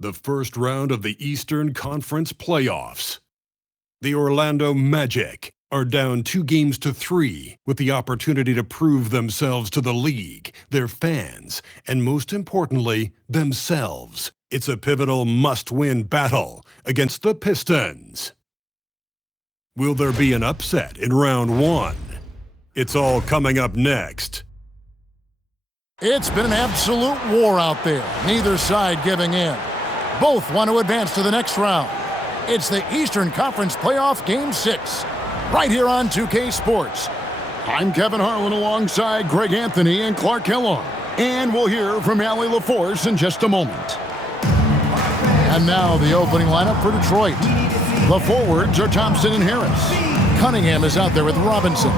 The first round of the Eastern Conference playoffs. The Orlando Magic are down 2-3 with the opportunity to prove themselves to the league, their fans, and most importantly, themselves. It's a pivotal must-win battle against the Pistons. Will there be an upset in round one? It's all coming up next. It's been an absolute war out there, neither side giving in. Both want to advance to the next round. It's the Eastern Conference Playoff Game 6, right here on 2K Sports. I'm Kevin Harlan alongside Greg Anthony and Clark Kellogg. And we'll hear from Allie LaForce in just a moment. And now the opening lineup for Detroit. The forwards are Thompson and Harris. Cunningham is out there with Robinson.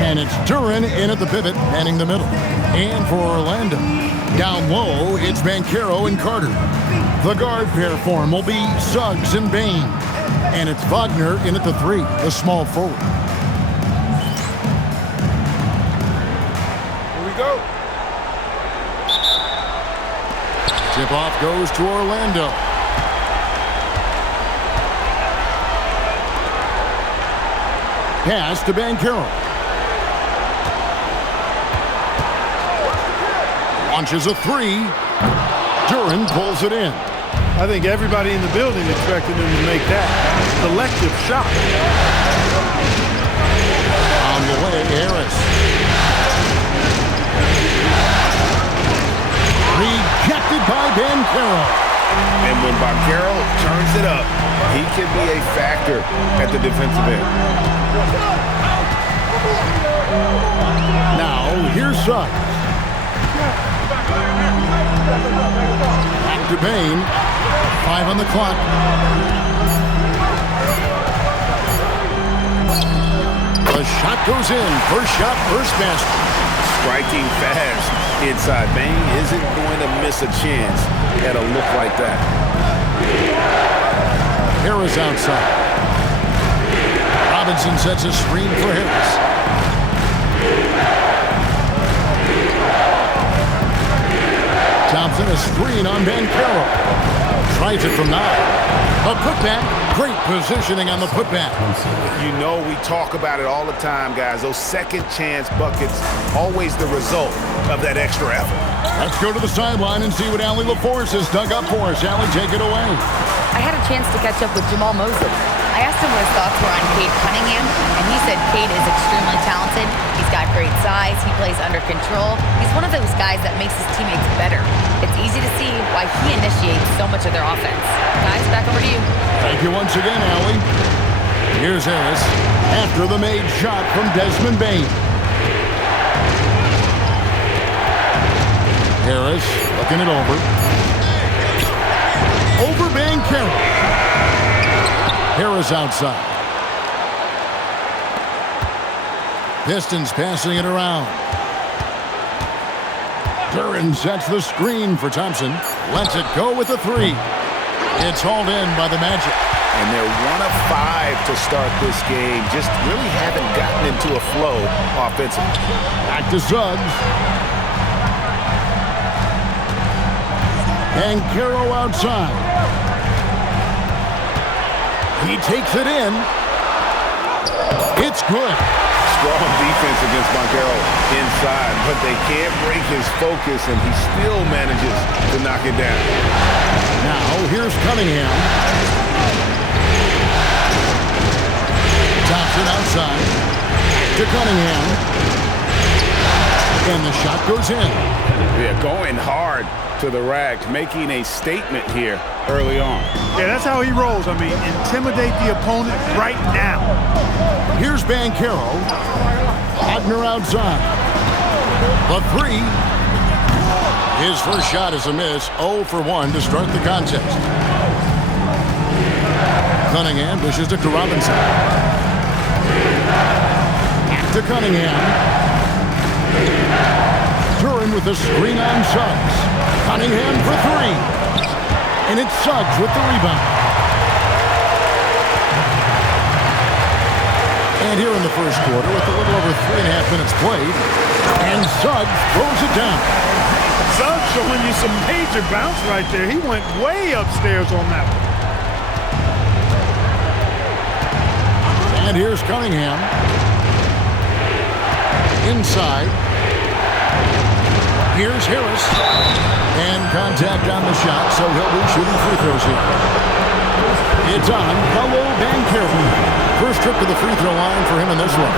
And it's Duren in at the pivot, manning the middle. And for Orlando, down low, it's Banchero and Carter. The guard pair form will be Suggs and Bain. And it's Wagner in at the 3, the small forward. Here we go. Tip-off goes to Orlando. Pass to Banchero. Launches a 3. Duren pulls it in. I think everybody in the building expected him to make that collective shot. On the way, Harris. Rejected by Banchero. And when Banchero turns it up, he can be a factor at the defensive end. Now, here's Suggs. Back to Bain. 5 on the clock. The shot goes in. First shot, first basket. Striking fast inside. Bain isn't going to miss a chance at a look like that. Harris outside. Robinson sets a screen for Harris. Thompson, a screen on Banchero. Tries it from 9. A putback. Great positioning on the putback. You know we talk about it all the time, guys. Those second chance buckets, always the result of that extra effort. Let's go to the sideline and see what Allie LaForce has dug up for us. Allie, take it away. I had a chance to catch up with Jamal Mosley. I asked him what his thoughts were on Cade Cunningham, and he said Cade is extremely talented. He's got great size. He plays under control. He's one of those guys that makes his teammates better. It's easy to see why he initiates so much of their offense. Guys, back over to you. Thank you once again, Allie. Here's Harris after the made shot from Desmond Bain. Harris looking it over. Over Banchero. Harris outside. Pistons passing it around. Duren sets the screen for Thompson. Lets it go with a 3. It's hauled in by the Magic. And they're 1 of 5 to start this game. Just really haven't gotten into a flow offensively. Back to Suggs. Banchero outside. He takes it in. It's good. Strong defense against Banchero inside, but they can't break his focus, and he still manages to knock it down. Now, here's Cunningham. Thompson outside. To Cunningham. And the shot goes in. Yeah, going hard to the rack, making a statement here early on. Yeah, that's how he rolls. I mean, intimidate the opponent right now. Here's Banchero. Wagner outside. The 3. His first shot is a miss. 0 for 1 to start the contest. Cunningham dishes it to Robinson. Back to Cunningham. Duren with the screen on Suggs. Cunningham for 3. And it's Suggs with the rebound. And here in the first quarter with a little over 3.5 minutes played. And Suggs throws it down. Suggs showing you some major bounce right there. He went way upstairs on that one. And here's Cunningham. Inside. Here's Harris. And contact on the shot, so he'll be shooting free throws here. It's on Paolo Banchero. First trip to the free throw line for him in this one.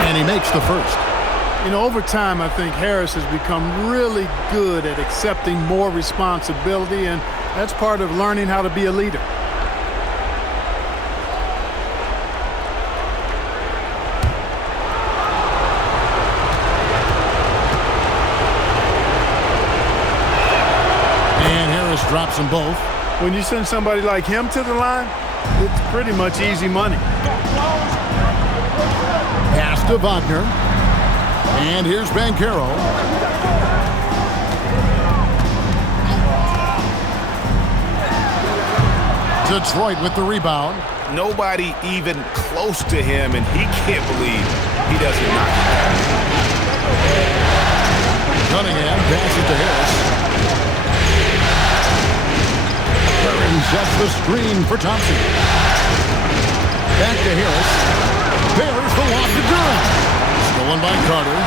And he makes the first. You know, over time, I think Harris has become really good at accepting more responsibility, and that's part of learning how to be a leader. And Harris drops them both. When you send somebody like him to the line, it's pretty much easy money. Pass to Wagner. And here's Banchero. Detroit with the rebound. Nobody even close to him, and he can't believe he doesn't knock it down. Cunningham passes to Harris. Curran sets the screen for Thompson. Back to Harris. There's the lob to Durham. Stolen by Carter.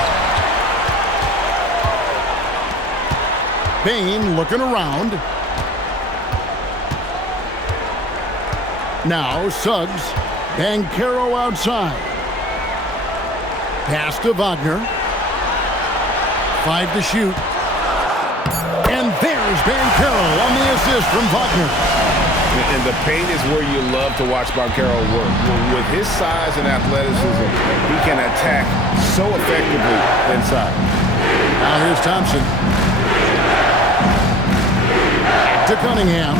Bain looking around. Now Suggs. Banchero outside. Pass to Wagner. 5 to shoot. And there's Banchero on the assist from Wagner. And the paint is where you love to watch Banchero work. With his size and athleticism, he can attack so effectively inside. Now here's Thompson. To Cunningham.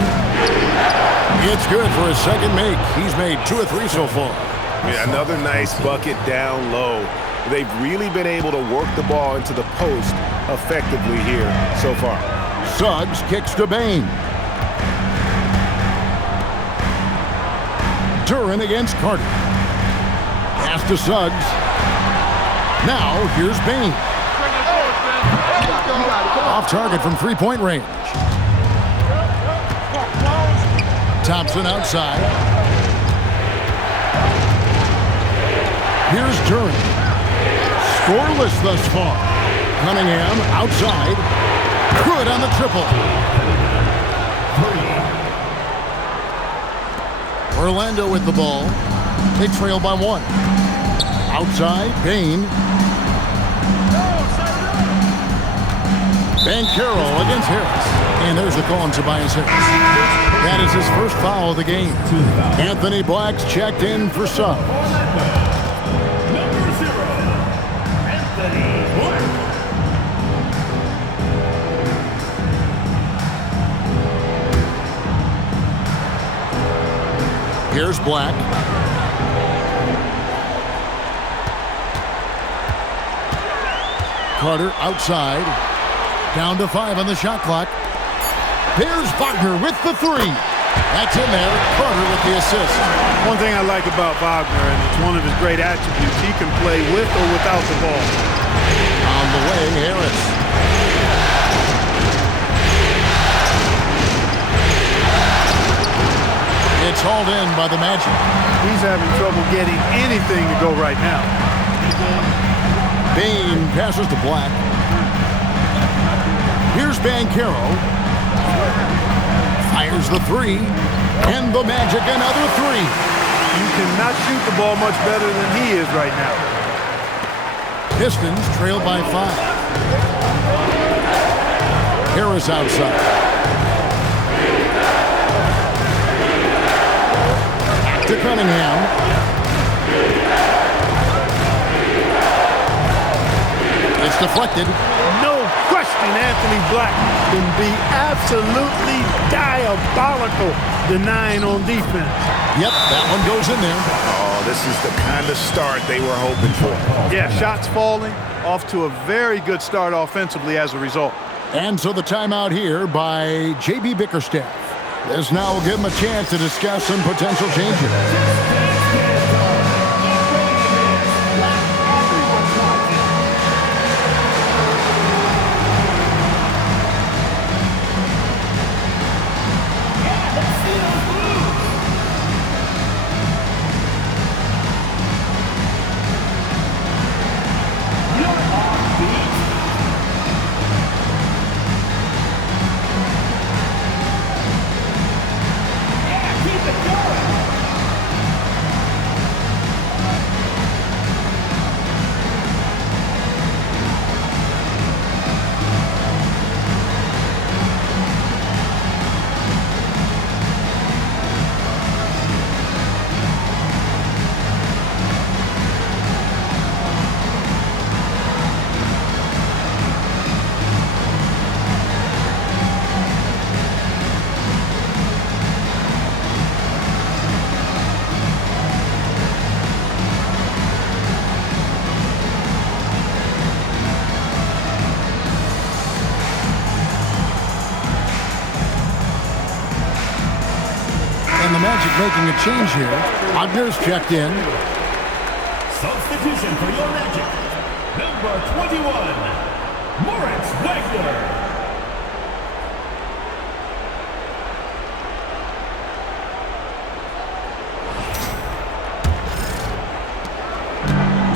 It's good for his second make. He's made 2 or 3 so far. Yeah, another nice bucket down low. They've really been able to work the ball into the post effectively here so far. Suggs kicks to Bain. Duran against Carter. Pass to Suggs. Now here's Bain. Off target from three-point range. Thompson outside. Here's Duran. Scoreless thus far. Cunningham outside. Good on the triple. Orlando with the ball. They trail by 1. Outside, Bain. Banchero against Harris. And there's the call on Tobias Harris. That is his first foul of the game. Anthony Black's checked in for subs. Number 0, Anthony Black. Here's Black. Carter outside. Down to 5 on the shot clock. There's Wagner with the 3. That's in there. Carter with the assist. One thing I like about Wagner, and it's one of his great attributes, he can play with or without the ball. On the way, Harris. It's hauled in by the Magic. He's having trouble getting anything to go right now. Bain passes to Black. Here's Banchero. Fires the 3. And the Magic another 3. You cannot shoot the ball much better than he is right now. Pistons trail by 5. Harris outside. To Cunningham. It's deflected. No question Anthony Black can be absolutely diabolical denying on defense. Yep, that one goes in there. Oh, this is the kind of start they were hoping for. Yeah, shots falling, off to a very good start offensively as a result. And so the timeout here by J.B. Bickerstaff. This now will give him a chance to discuss some potential changes. And the Magic making a change here. Wagner's checked in. Substitution for your Magic. Number 21, Moritz Wagner.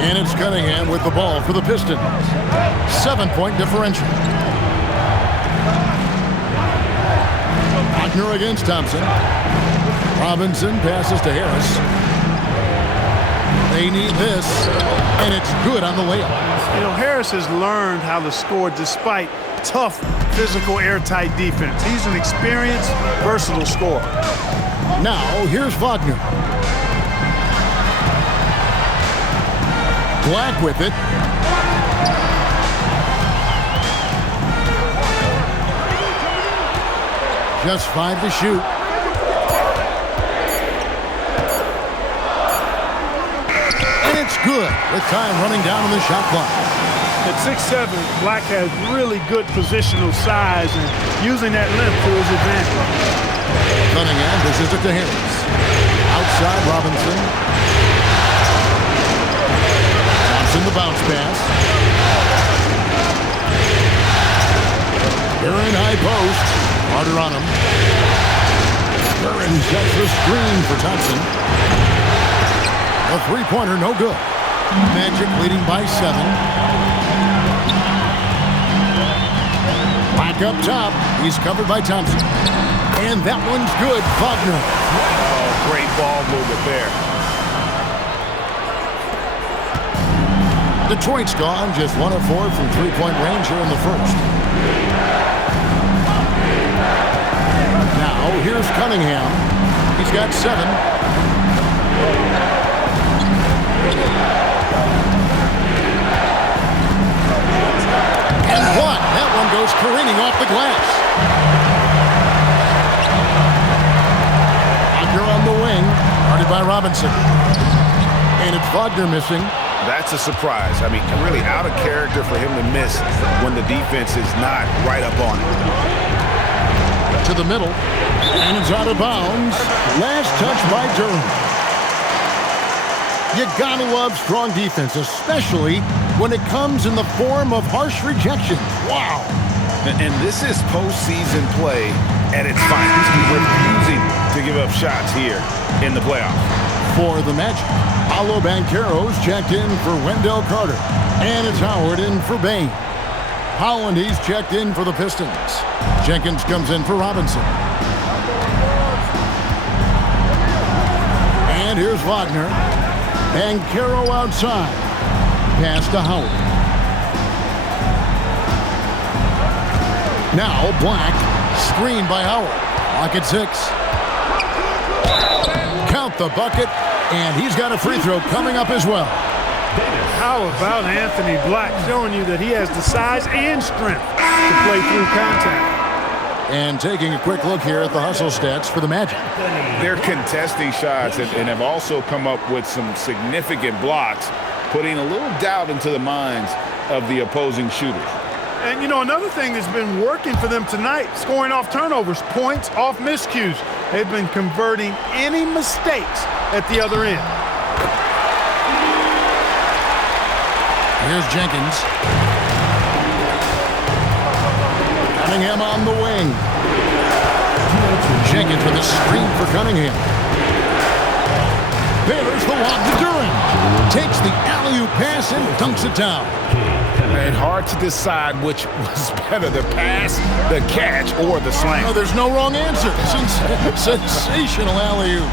And it's Cunningham with the ball for the Pistons. 7-point differential. Wagner against Thompson. Robinson passes to Harris. They need this, and it's good on the layup. You know, Harris has learned how to score despite tough, physical, airtight defense. He's an experienced, versatile scorer. Now, here's Wagner. Black with it. Just 5 to shoot. And it's good with time running down on the shot clock. At 6'7", Black has really good positional size and using that length to his advantage. Cunningham dishes it to Harris. Outside Robinson. Thompson the bounce pass. They're in high post. Harder on him. Curran sets the screen for Thompson. A three-pointer, no good. Magic leading by 7. Back up top. He's covered by Thompson. And that one's good. Wagner. Oh, great ball movement there. Detroit's gone. Just 1 of 4 from three-point range here in the first. Now, here's Cunningham. He's got 7. And 1. That one goes careening off the glass. Wagner on the wing. Guarded by Robinson. And it's Wagner missing. That's a surprise. I mean, really out of character for him to miss when the defense is not right up on it. To the middle, and it's out of bounds. Last touch by Durham. You gotta love strong defense, especially when it comes in the form of harsh rejections. Wow. And this is postseason play at its finest. He's refusing to give up shots here in the playoffs. For the Magic, Paolo Banchero's checked in for Wendell Carter, and it's Howard in for Bain. Holland, he's checked in for the Pistons. Jenkins comes in for Robinson. And here's Wagner. Banchero outside. Pass to Howard. Now Black. Screened by Howard. Lock at 6. Count the bucket. And he's got a free throw coming up as well. How about Anthony Black showing you that he has the size and strength to play through contact? And taking a quick look here at the hustle stats for the Magic. They're contesting shots and have also come up with some significant blocks, putting a little doubt into the minds of the opposing shooters. And, you know, another thing that's been working for them tonight, scoring off turnovers, points off miscues. They've been converting any mistakes at the other end. Here's Jenkins. Cunningham on the wing. Jenkins with a screen for Cunningham. There's the lob to Duren. Takes the alley-oop pass and dunks it down. And hard to decide which was better, the pass, the catch, or the slam. No, there's no wrong answer. Sensational alley-oop.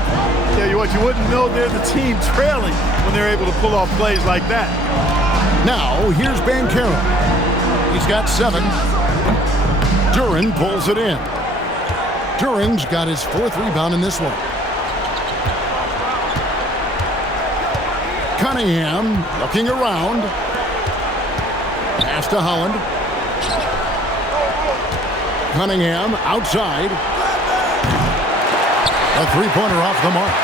Yeah, you wouldn't know they're the team trailing when they're able to pull off plays like that. Now, here's Banchero. He's got 7. Duren pulls it in. Duren's got his 4th rebound in this one. Cunningham looking around. Pass to Holland. Cunningham outside. A three-pointer off the mark.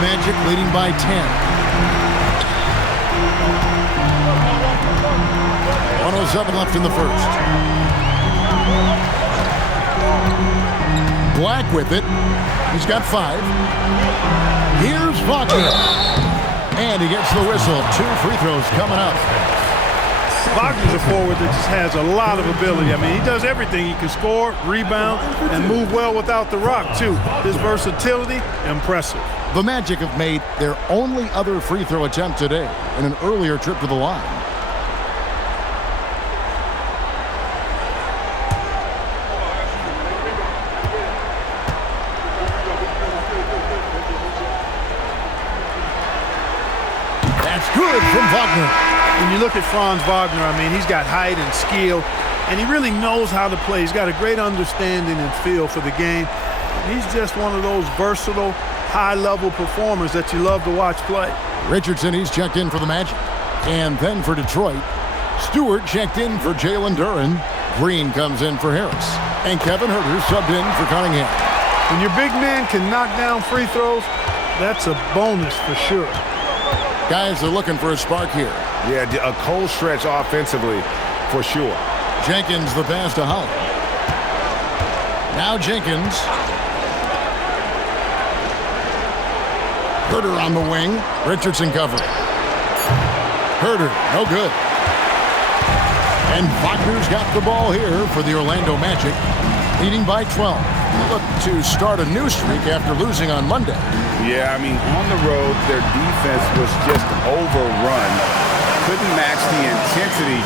Magic leading by 10. 1:07 left in the first. Black with it. He's got 5. Here's Wagner. And he gets the whistle. 2 free throws coming up. Wagner's a forward that just has a lot of ability. I mean, he does everything. He can score, rebound, and move well without the rock, too. His versatility, impressive. The Magic have made their only other free throw attempt today in an earlier trip to the line. That's good from Wagner. When you look at Franz Wagner, I mean, he's got height and skill, and he really knows how to play. He's got a great understanding and feel for the game. He's just one of those versatile, high-level performers that you love to watch play. Richardson, he's checked in for the Magic. And then for Detroit, Stewart checked in for Jalen Duren. Green comes in for Harris. And Kevin Huerter subbed in for Cunningham. When your big man can knock down free throws, that's a bonus for sure. Guys are looking for a spark here. Yeah, a cold stretch offensively for sure. Jenkins the pass to Holland. Now Jenkins. Huerter on the wing. Richardson covering. Huerter, no good. And Wagner's got the ball here for the Orlando Magic, leading by 12. Look to start a new streak after losing on Monday. Yeah, I mean, on the road, their defense was just overrun. Couldn't match the intensity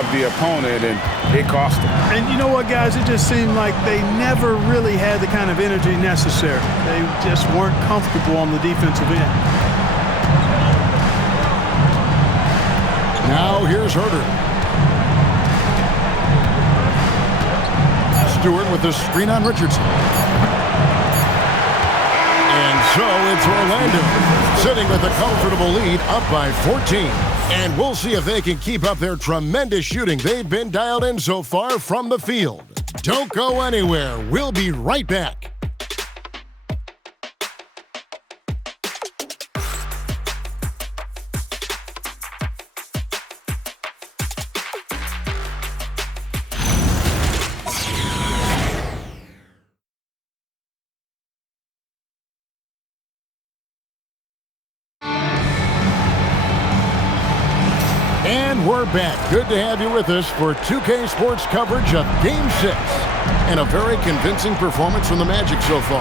of the opponent, and it cost them. And you know what, guys? It just seemed like they never really had the kind of energy necessary. They just weren't comfortable on the defensive end. Now here's Huerter. Stewart with the screen on Richardson. And so it's Orlando sitting with a comfortable lead, up by 14. And we'll see if they can keep up their tremendous shooting they've been dialed in so far from the field. Don't go anywhere. We'll be right back. And we're back. Good to have you with us for 2K Sports coverage of Game 6. And a very convincing performance from the Magic so far.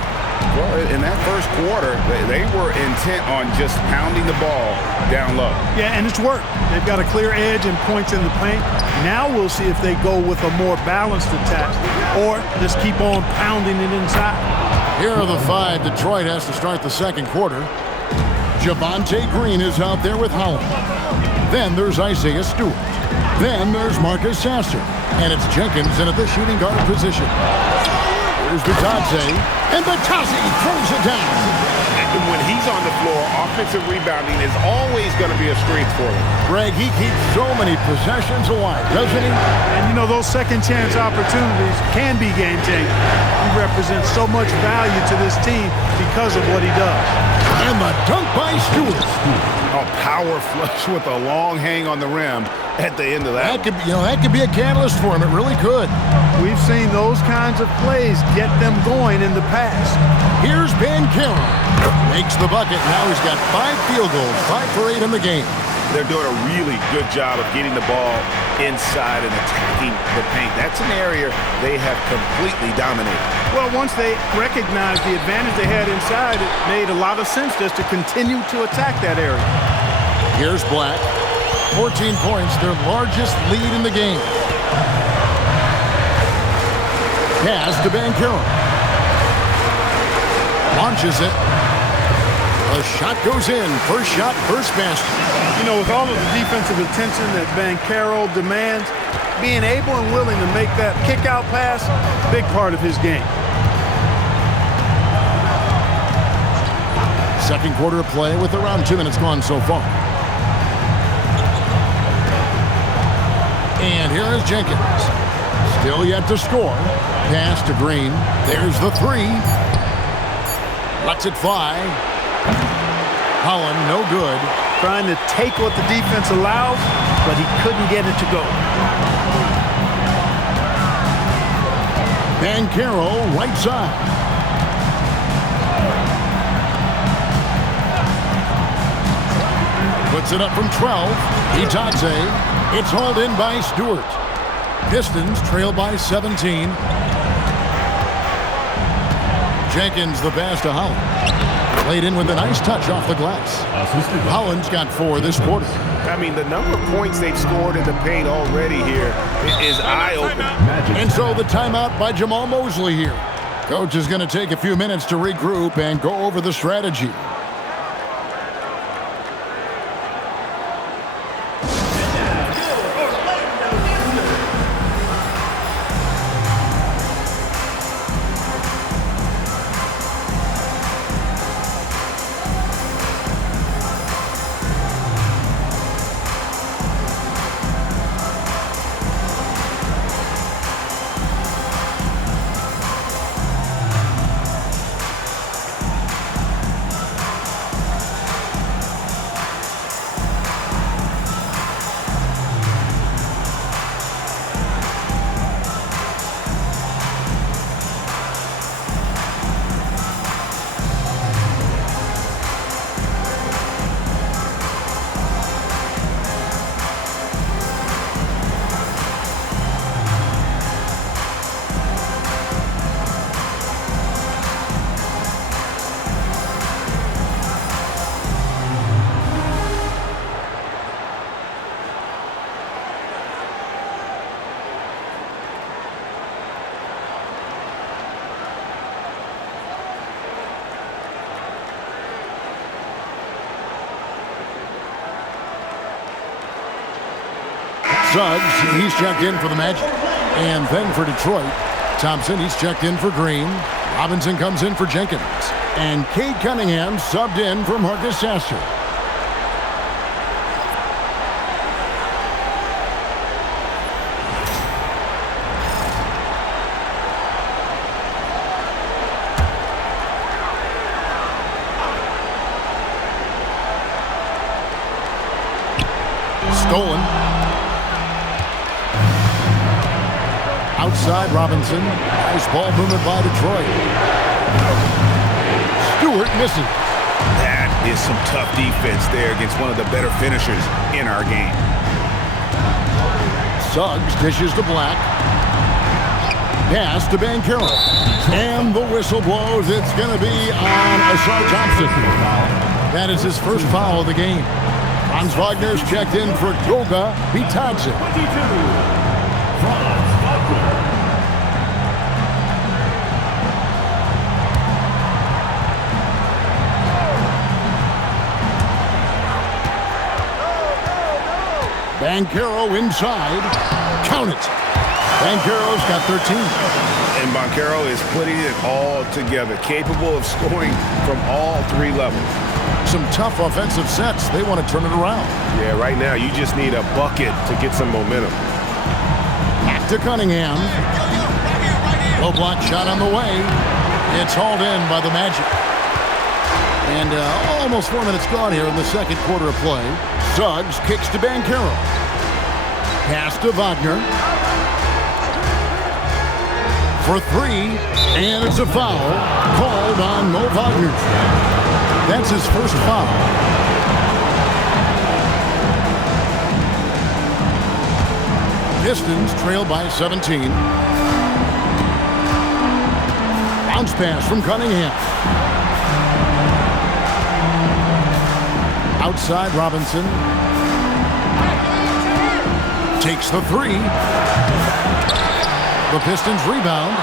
Well, in that first quarter, they were intent on just pounding the ball down low. Yeah, and it's worked. They've got a clear edge and points in the paint. Now we'll see if they go with a more balanced attack or just keep on pounding it inside. Here are the 5 Detroit has to start the second quarter. Javonte Green is out there with Holland. Then there's Isaiah Stewart. Then there's Marcus Sasser. And it's Jenkins in at the shooting guard position. Here's Batadze. And Batadze throws it down. And when he he's on the floor, offensive rebounding is always going to be a strength for him. Greg, he keeps so many possessions alive, doesn't he? And, you know, those second chance opportunities can be game-changing. He represents so much value to this team because of what he does. And the dunk by Stewart. A power flush with a long hang on the rim at the end of that. That could be a catalyst for him. It really could. We've seen those kinds of plays get them going in the past. Here's Banchero. Makes the bucket. Now he's got 5 field goals, 5 for 8 in the game. They're doing a really good job of getting the ball inside and attacking the paint. That's an area they have completely dominated. Well, once they recognized the advantage they had inside, it made a lot of sense just to continue to attack that area. Here's Black. 14 points, their largest lead in the game. Pass to Banchero. Launches it. The shot goes in. First shot, first basket. You know, with all of the defensive attention that Banchero demands, being able and willing to make that kick-out pass, big part of his game. Second quarter of play with around 2 minutes gone so far. And here is Jenkins. Still yet to score. Pass to Green. There's the 3. Lets it fly. Holland, no good. Trying to take what the defense allows, but he couldn't get it to go. Banchero, right side. Puts it up from 12. Itadze. It's hauled in by Stewart. Pistons trail by 17. Jenkins the pass to Holland. Played in with a nice touch off the glass. Holland's got 4 this quarter. I mean, the number of points they've scored in the paint already here is eye-opening. And so the timeout by Jamal Mosley here. Coach is going to take a few minutes to regroup and go over the strategy. Suggs, he's checked in for the Magic. And then for Detroit, Thompson, he's checked in for Green. Robinson comes in for Jenkins. And Cade Cunningham subbed in for Marcus Sasser. Stolen. Outside Robinson. Nice ball movement by Detroit. Stewart misses. That is some tough defense there against one of the better finishers in our game. Suggs dishes to Black. Pass to Banchero. And the whistle blows. It's going to be on Asar Thompson. That is his first foul of the game. Franz Wagner's checked in for Goga Bitadze. 22. Franz Wagner. Banchero inside. Count it. Banchero's got 13. And Banchero is putting it all together, capable of scoring from all 3 levels. some tough offensive sets. They want to turn it around. Yeah, right now you just need a bucket to get some momentum. Back to Cunningham. Low block shot on the way. It's hauled in by the Magic. And almost 4 minutes gone here in the second quarter of play. Suggs kicks to Banchero. Pass to Wagner. For three, and it's a foul called on Mo Wagner. That's his first foul. Pistons trail by 17. Bounce pass from Cunningham. Outside Robinson. Takes the three. The Pistons rebound.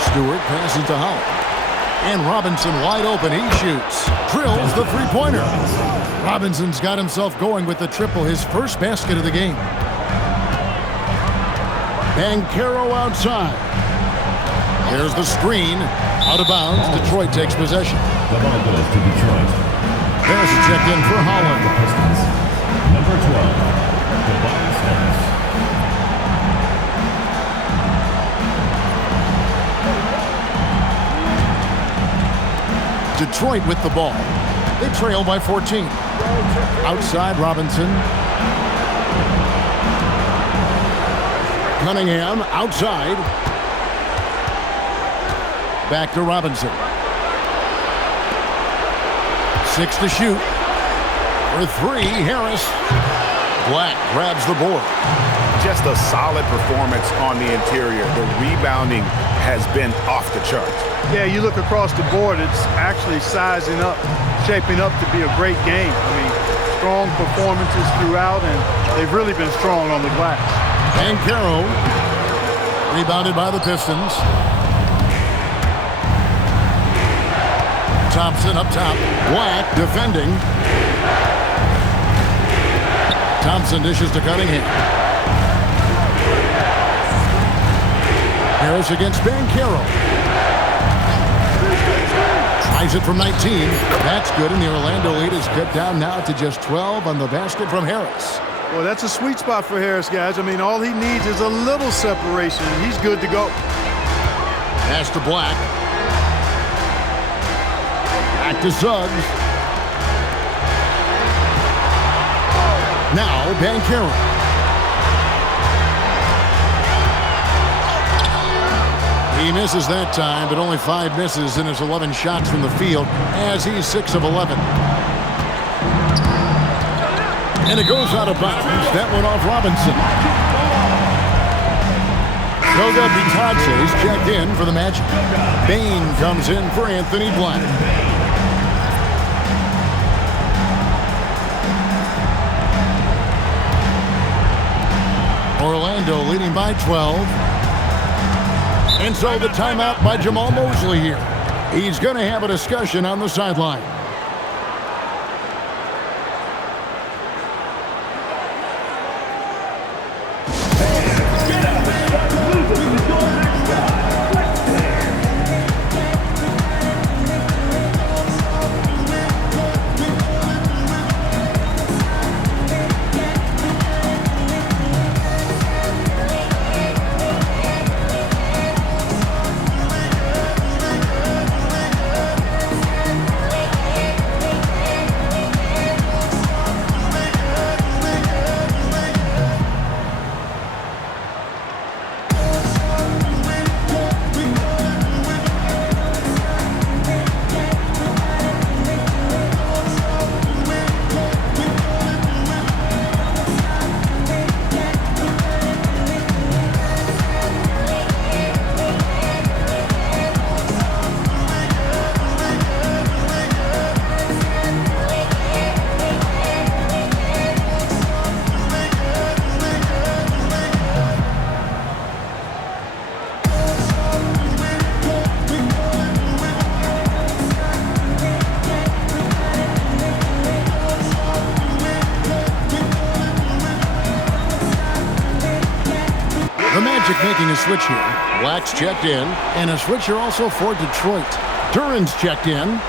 Stewart passes to Howard. And Robinson wide open. He shoots. Drills the three-pointer. Robinson's got himself going with the triple, his first basket of the game. Banchero outside. There's the screen. Out of bounds. Detroit takes possession. The ball goes to Detroit. There's a check in for Holland. Pistons. Number 12, Tobias Harris. Detroit with the ball. They trail by 14. Outside Robinson. Cunningham outside. Back to Robinson. 6 to shoot. For three, Harris. Black grabs the board. Just a solid performance on the interior. The rebounding has been off the charts. Yeah, you look across the board, it's actually sizing up, shaping up to be a great game. I mean, strong performances throughout, and they've really been strong on the glass. Banchero, rebounded by the Pistons. Thompson up top. Black defending. Thompson dishes to Cunningham. Harris against Banchero. Tries it from 19. That's good, and the Orlando lead is cut down now to just 12 on the basket from Harris. Well, that's a sweet spot for Harris, guys. I mean, all he needs is a little separation, and he's good to go. Pass to Black. Back to Suggs. Now Banchero. He misses that time, but only 5 misses in his 11 shots from the field as he's 6 of 11. And it goes out of bounds. That went off Robinson. Shoga Bitadze's checked in for the Magic. Bain comes in for Anthony Black. Orlando leading by 12. And so the timeout by Jamal Mosley here. He's going to have a discussion on the sideline. Making a switch here. Black's checked in, and a switch here also for Detroit. Duran's checked in.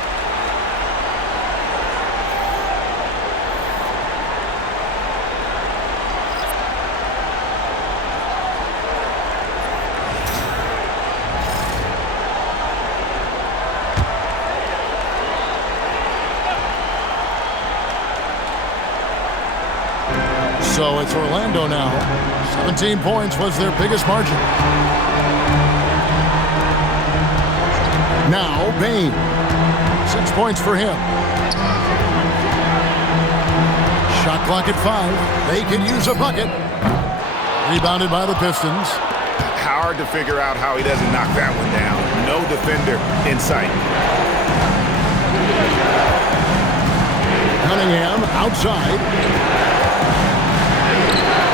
So it's Orlando now. 17 points was their biggest margin. Now Bane. 6 points for him. Shot clock at 5. They can use a bucket. Rebounded by the Pistons. Hard to figure out how he doesn't knock that one down. No defender in sight. Cunningham outside.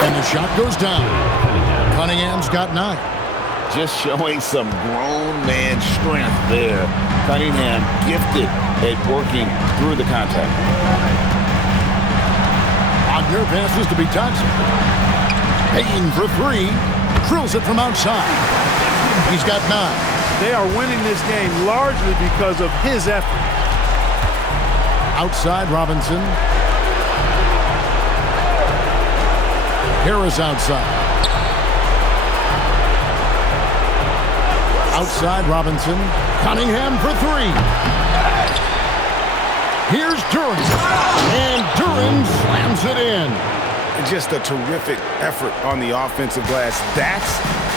And the shot goes down. Cunningham's got 9. Just showing some grown man strength there. Cunningham gifted at working through the contact. On your passes to be Thompson. Payne for 3. Drills it from outside. He's got 9. They are winning this game largely because of his effort. Outside Robinson. Harris outside. Outside Robinson. Cunningham for 3. Here's Duran. And Duran slams it in. Just a terrific effort on the offensive glass. That's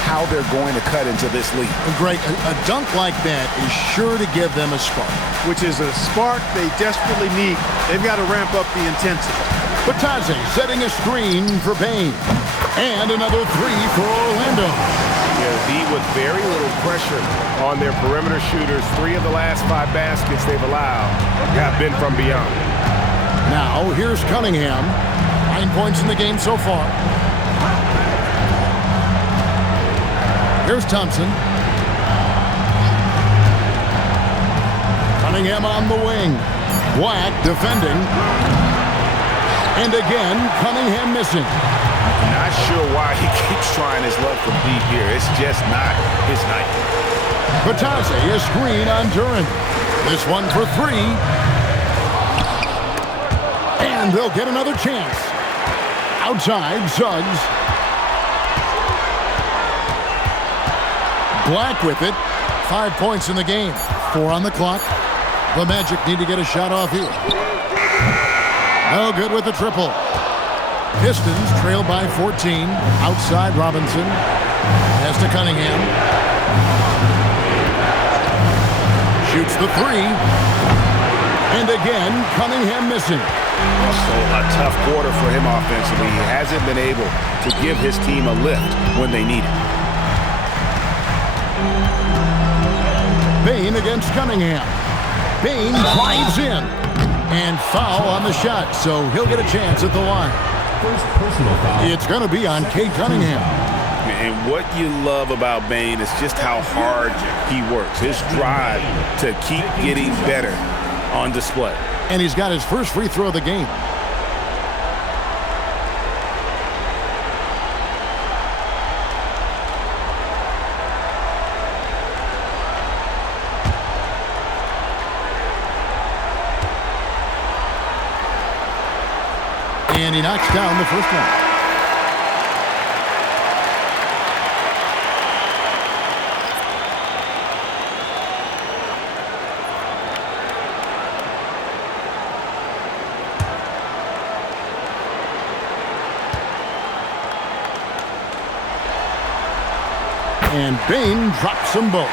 how they're going to cut into this league. Greg, a dunk like that is sure to give them a spark. Which is a spark they desperately need. They've got to ramp up the intensity. Batadze setting a screen for Payne. And another 3 for Orlando. Beat with very little pressure on their perimeter shooters. 3 of the last 5 baskets they've allowed have been from beyond. Now, here's Cunningham. 9 points in the game so far. Here's Thompson. Cunningham on the wing. Black defending. And again, Cunningham missing. Not sure why he keeps trying his luck from deep here. It's just not his night. Batadze, a screen on Duran. This one for 3. And they'll get another chance. Outside, Suggs. Black with it. 5 points in the game. 4 on the clock. The Magic need to get a shot off here. No good with the triple. Pistons trail by 14. Outside Robinson. Has to Cunningham. Shoots the 3. And again, Cunningham missing. Also a tough quarter for him offensively. He hasn't been able to give his team a lift when they need it. Bane against Cunningham. Bane drives in. And foul on the shot, so he'll get a chance at the line. First personal foul. It's going to be on Cade Cunningham. And what you love about Bane is just how hard he works. His drive to keep getting better on display. And he's got his first free throw of the game. And he knocks down the first one. And Bane drops them both.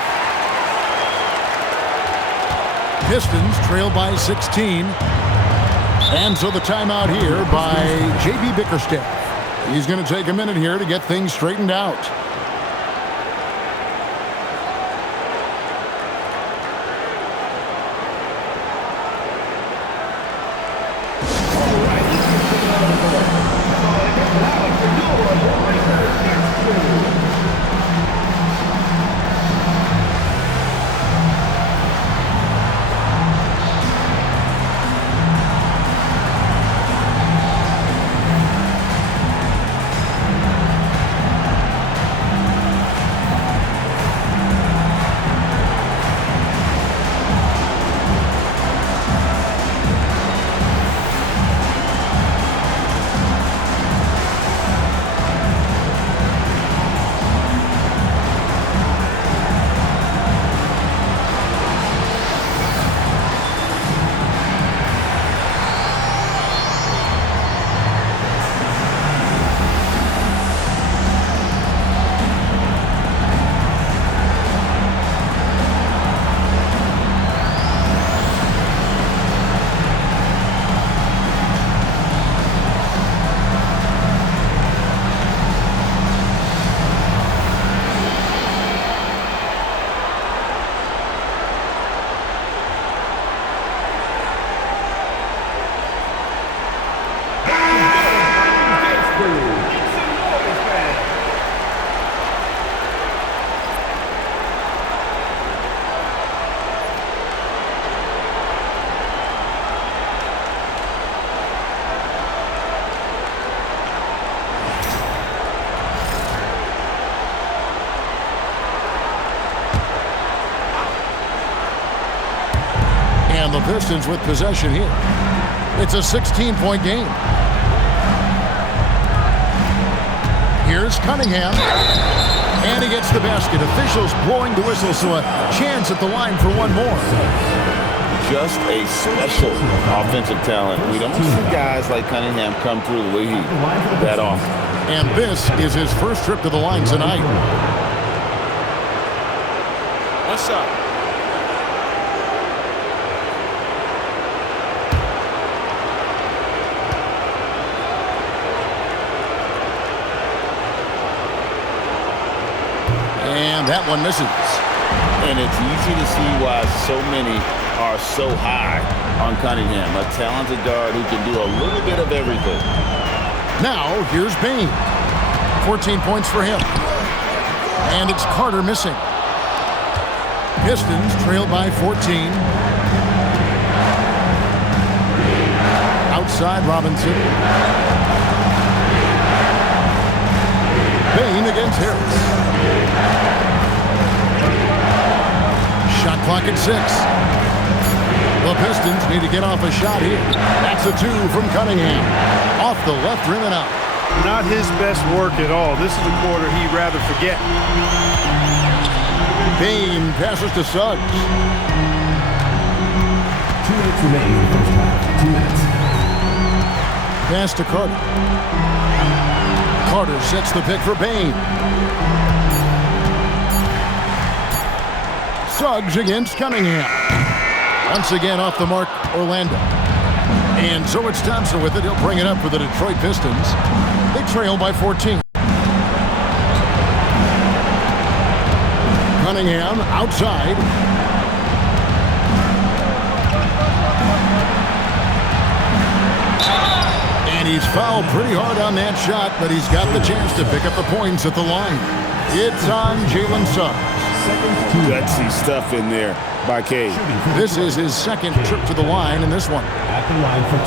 Pistons trail by 16. And so the timeout here by J.B. Bickerstaff. He's going to take a minute here to get things straightened out. Pistons with possession here. It's a 16-point game. Here's Cunningham. And he gets the basket. Officials blowing the whistle, so a chance at the line for one more. Just a special offensive talent. We don't see guys like Cunningham come through the league that often. And this is his first trip to the line tonight. What's up? And that one misses. And it's easy to see why so many are so high on Cunningham, a talented guard who can do a little bit of everything. Now, here's Bain. 14 points for him. And it's Carter missing. Pistons trailed by 14. Outside Robinson. Bain against Harris. Shot clock at 6. The Pistons need to get off a shot here. That's a 2 from Cunningham. Off the left rim and out. Not his best work at all. This is a quarter he'd rather forget. Bain passes to Suggs. 2 minutes remaining in the first half. 2 minutes. Pass to Carter. Carter sets the pick for Bain. Suggs against Cunningham. Once again off the mark, Orlando. And so it's Thompson with it. He'll bring it up for the Detroit Pistons. They trail by 14. Cunningham outside. And he's fouled pretty hard on that shot, but he's got the chance to pick up the points at the line. It's on Jalen Suggs. Gutsy stuff in there by Cade. This is his second trip to the line in this one. At the line for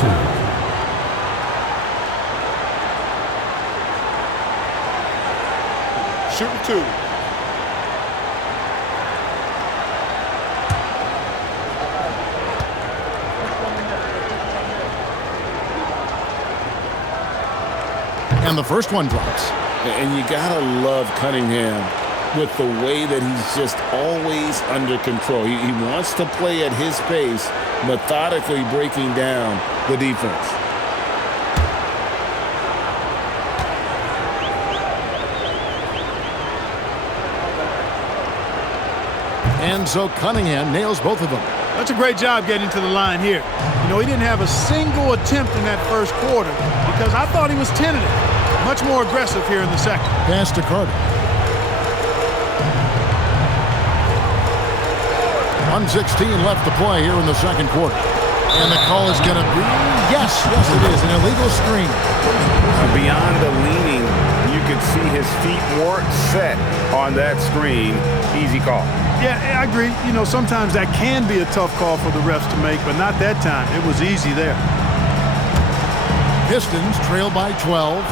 2. Shooting 2. And the first one drops. And you gotta love Cunningham with the way that he's just always under control. He wants to play at his pace, methodically breaking down the defense. And so Cunningham nails both of them. That's a great job getting to the line here. You know, he didn't have a single attempt in that first quarter because I thought he was tentative. Much more aggressive here in the second. Pass to Carter. 1:16 left to play here in the second quarter. And the call is going to be, yes, it is, an illegal screen. Beyond the leaning, you could see his feet weren't set on that screen. Easy call. Yeah, I agree. You know, sometimes that can be a tough call for the refs to make, but not that time. It was easy there. Pistons trail by 12.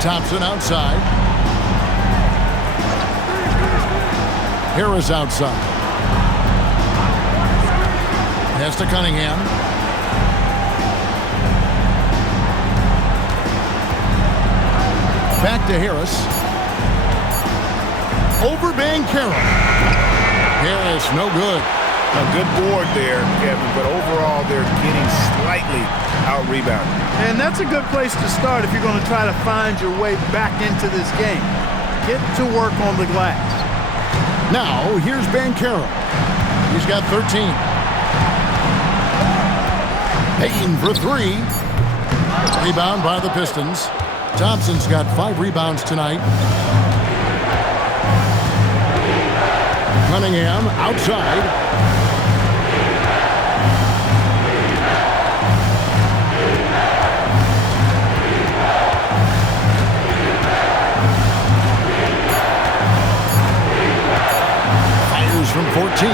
Thompson outside. Harris outside. Pass to Cunningham. Back to Harris. Over Banchero. Harris, no good. A good board there, Kevin, but overall they're getting slightly out-rebounded. And that's a good place to start if you're going to try to find your way back into this game. Get to work on the glass. Now, here's Banchero. He's got 13. Payton for 3. Rebound by the Pistons. Thompson's got 5 rebounds tonight. Cunningham outside. Fires from 14.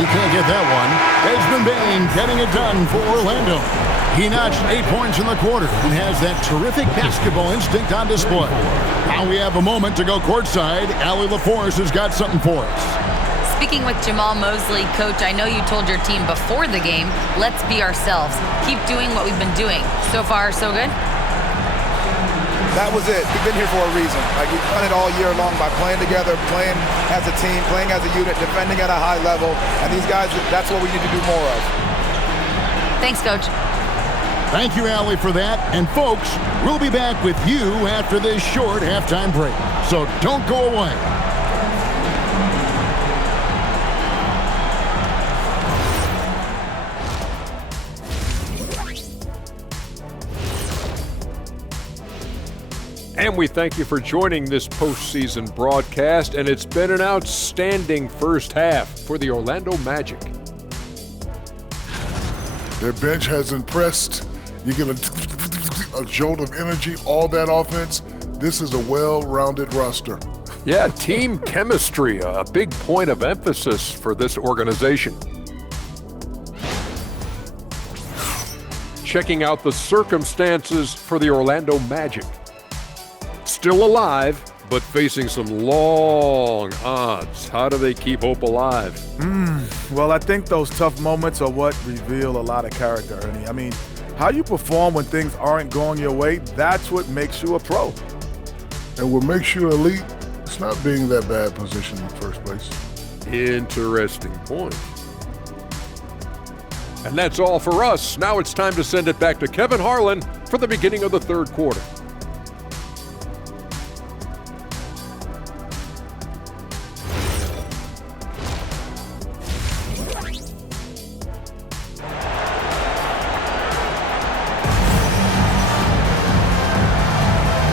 You can't get that one. Desmond Bain getting it done for Orlando. He notched 8 points in the quarter and has that terrific basketball instinct on display. Now we have a moment to go courtside. Allie LaForce has got something for us. Speaking with Jamal Mosley, Coach, I know you told your team before the game, let's be ourselves. Keep doing what we've been doing. So far, so good? That was it. We've been here for a reason. Like, we've done it all year long by playing together, playing as a team, playing as a unit, defending at a high level. And these guys, that's what we need to do more of. Thanks, Coach. Thank you, Allie, for that. And, folks, we'll be back with you after this short halftime break. So don't go away. And we thank you for joining this postseason broadcast, and it's been an outstanding first half for the Orlando Magic. Their bench has impressed. You get a jolt of energy, all that offense. This is a well-rounded roster. Yeah, team chemistry, a big point of emphasis for this organization. Checking out the circumstances for the Orlando Magic. Still alive, but facing some long odds. How do they keep hope alive? Well, I think those tough moments are what reveal a lot of character, Ernie. I mean, how you perform when things aren't going your way, that's what makes you a pro. And what makes you elite, it's not being that bad position in the first place. Interesting point. And that's all for us. Now it's time to send it back to Kevin Harlan for the beginning of the third quarter.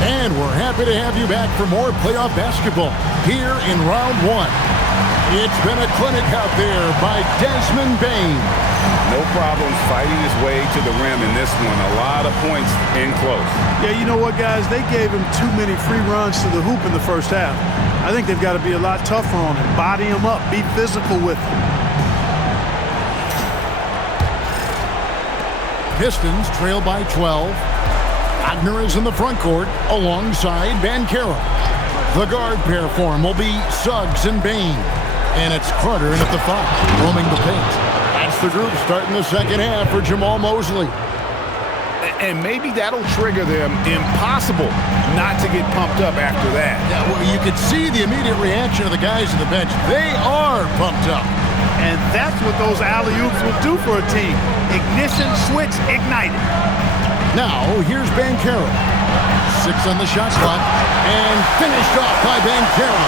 And we're happy to have you back for more playoff basketball here in round one. It's been a clinic out there by Desmond Bane. No problems fighting his way to the rim in this one. A lot of points in close. Yeah, you know what, guys? They gave him too many free runs to the hoop in the first half. I think they've got to be a lot tougher on him. Body him up. Be physical with him. Pistons trail by 12. Wagner is in the front court alongside Banchero. The guard pair form will be Suggs and Bane. And it's Carter in at the 5, roaming the paint. That's the group starting the second half for Jamal Mosley. And maybe that'll trigger them. Impossible not to get pumped up after that. Yeah, well, you could see the immediate reaction of the guys on the bench. They are pumped up. And that's what those alley-oops will do for a team. Ignition switch ignited. Now, here's Banchero. 6 on the shot clock, and finished off by Banchero.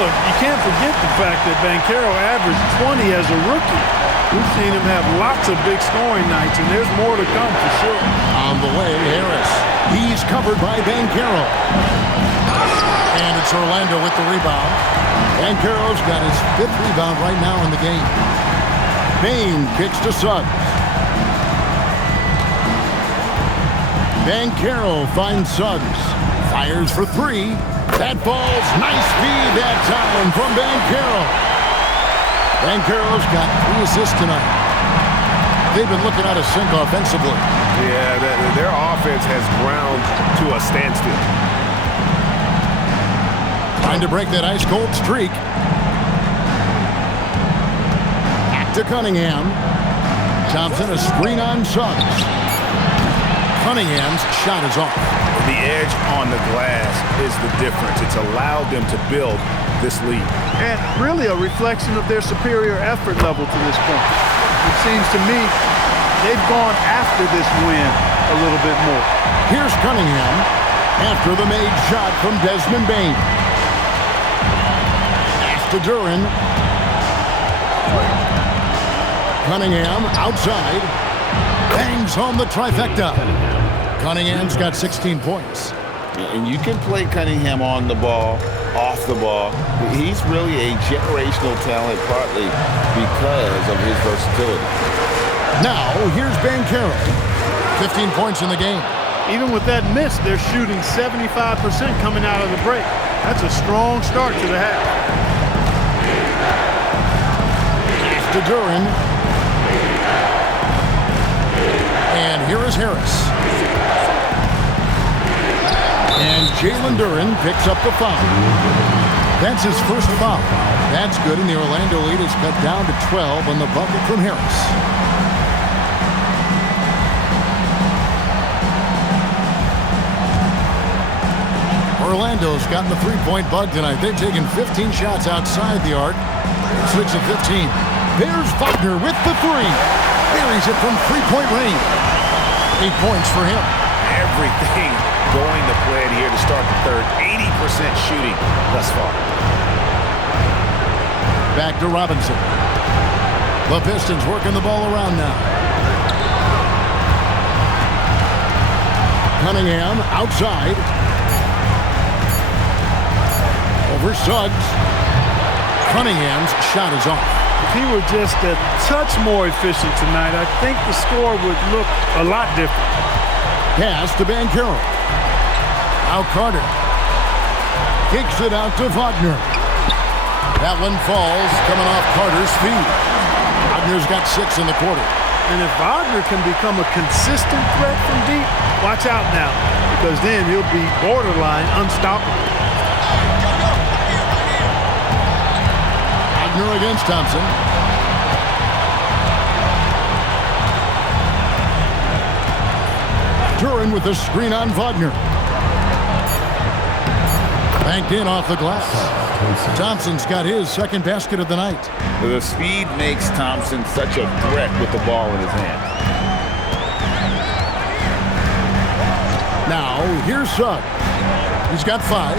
Look, you can't forget the fact that Banchero averaged 20 as a rookie. We've seen him have lots of big scoring nights, and there's more to come for sure. On the way, Harris. He's covered by Banchero. And it's Orlando with the rebound. Banchero's got his 5th rebound right now in the game. Bane kicks to Suggs. Banchero finds Suggs. Fires for 3. That ball's nice feed that time from Banchero. Banchero's got 3 assists tonight. They've been looking out of sync offensively. Yeah, their offense has ground to a standstill. Trying to break that ice-cold streak. Back to Cunningham. Thompson a screen on Suggs. Cunningham's shot is off. The edge on the glass is the difference. It's allowed them to build this lead. And really a reflection of their superior effort level to this point. It seems to me they've gone after this win a little bit more. Here's Cunningham after the made shot from Desmond Bane. Pass to Duran. Cunningham outside. Bangs home the trifecta. Cunningham's got 16 points. And you can play Cunningham on the ball, off the ball. He's really a generational talent, partly because of his versatility. Now, here's Banchero. 15 points in the game. Even with that miss, they're shooting 75% coming out of the break. That's a strong start to the half. Pass to Duran. And here is Harris. And Jalen Duran picks up the foul. That's his first foul. That's good, and the Orlando lead is cut down to 12 on the bucket from Harris. Orlando's gotten the three-point bug tonight. They've taken 15 shots outside the arc. 6 of 15. There's Wagner with the three. Buries it from three-point range. 8 points for him. Everything going to plan here to start the third. 80% shooting thus far. Back to Robinson. The Pistons working the ball around now. Cunningham outside. Over Suggs. Cunningham's shot is off. If he were just a touch more efficient tonight, I think the score would look a lot different. Pass to Banchero. Out Carter. Kicks it out to Wagner. That one falls, coming off Carter's feet. Wagner's got 6 in the quarter. And if Wagner can become a consistent threat from deep, watch out now, because then he'll be borderline unstoppable. Wagner against Thompson. Duran with the screen on Wagner. Banked in off the glass. Thompson's got his second basket of the night. The speed makes Thompson such a threat with the ball in his hand. Now, here's Suggs. He's got 5.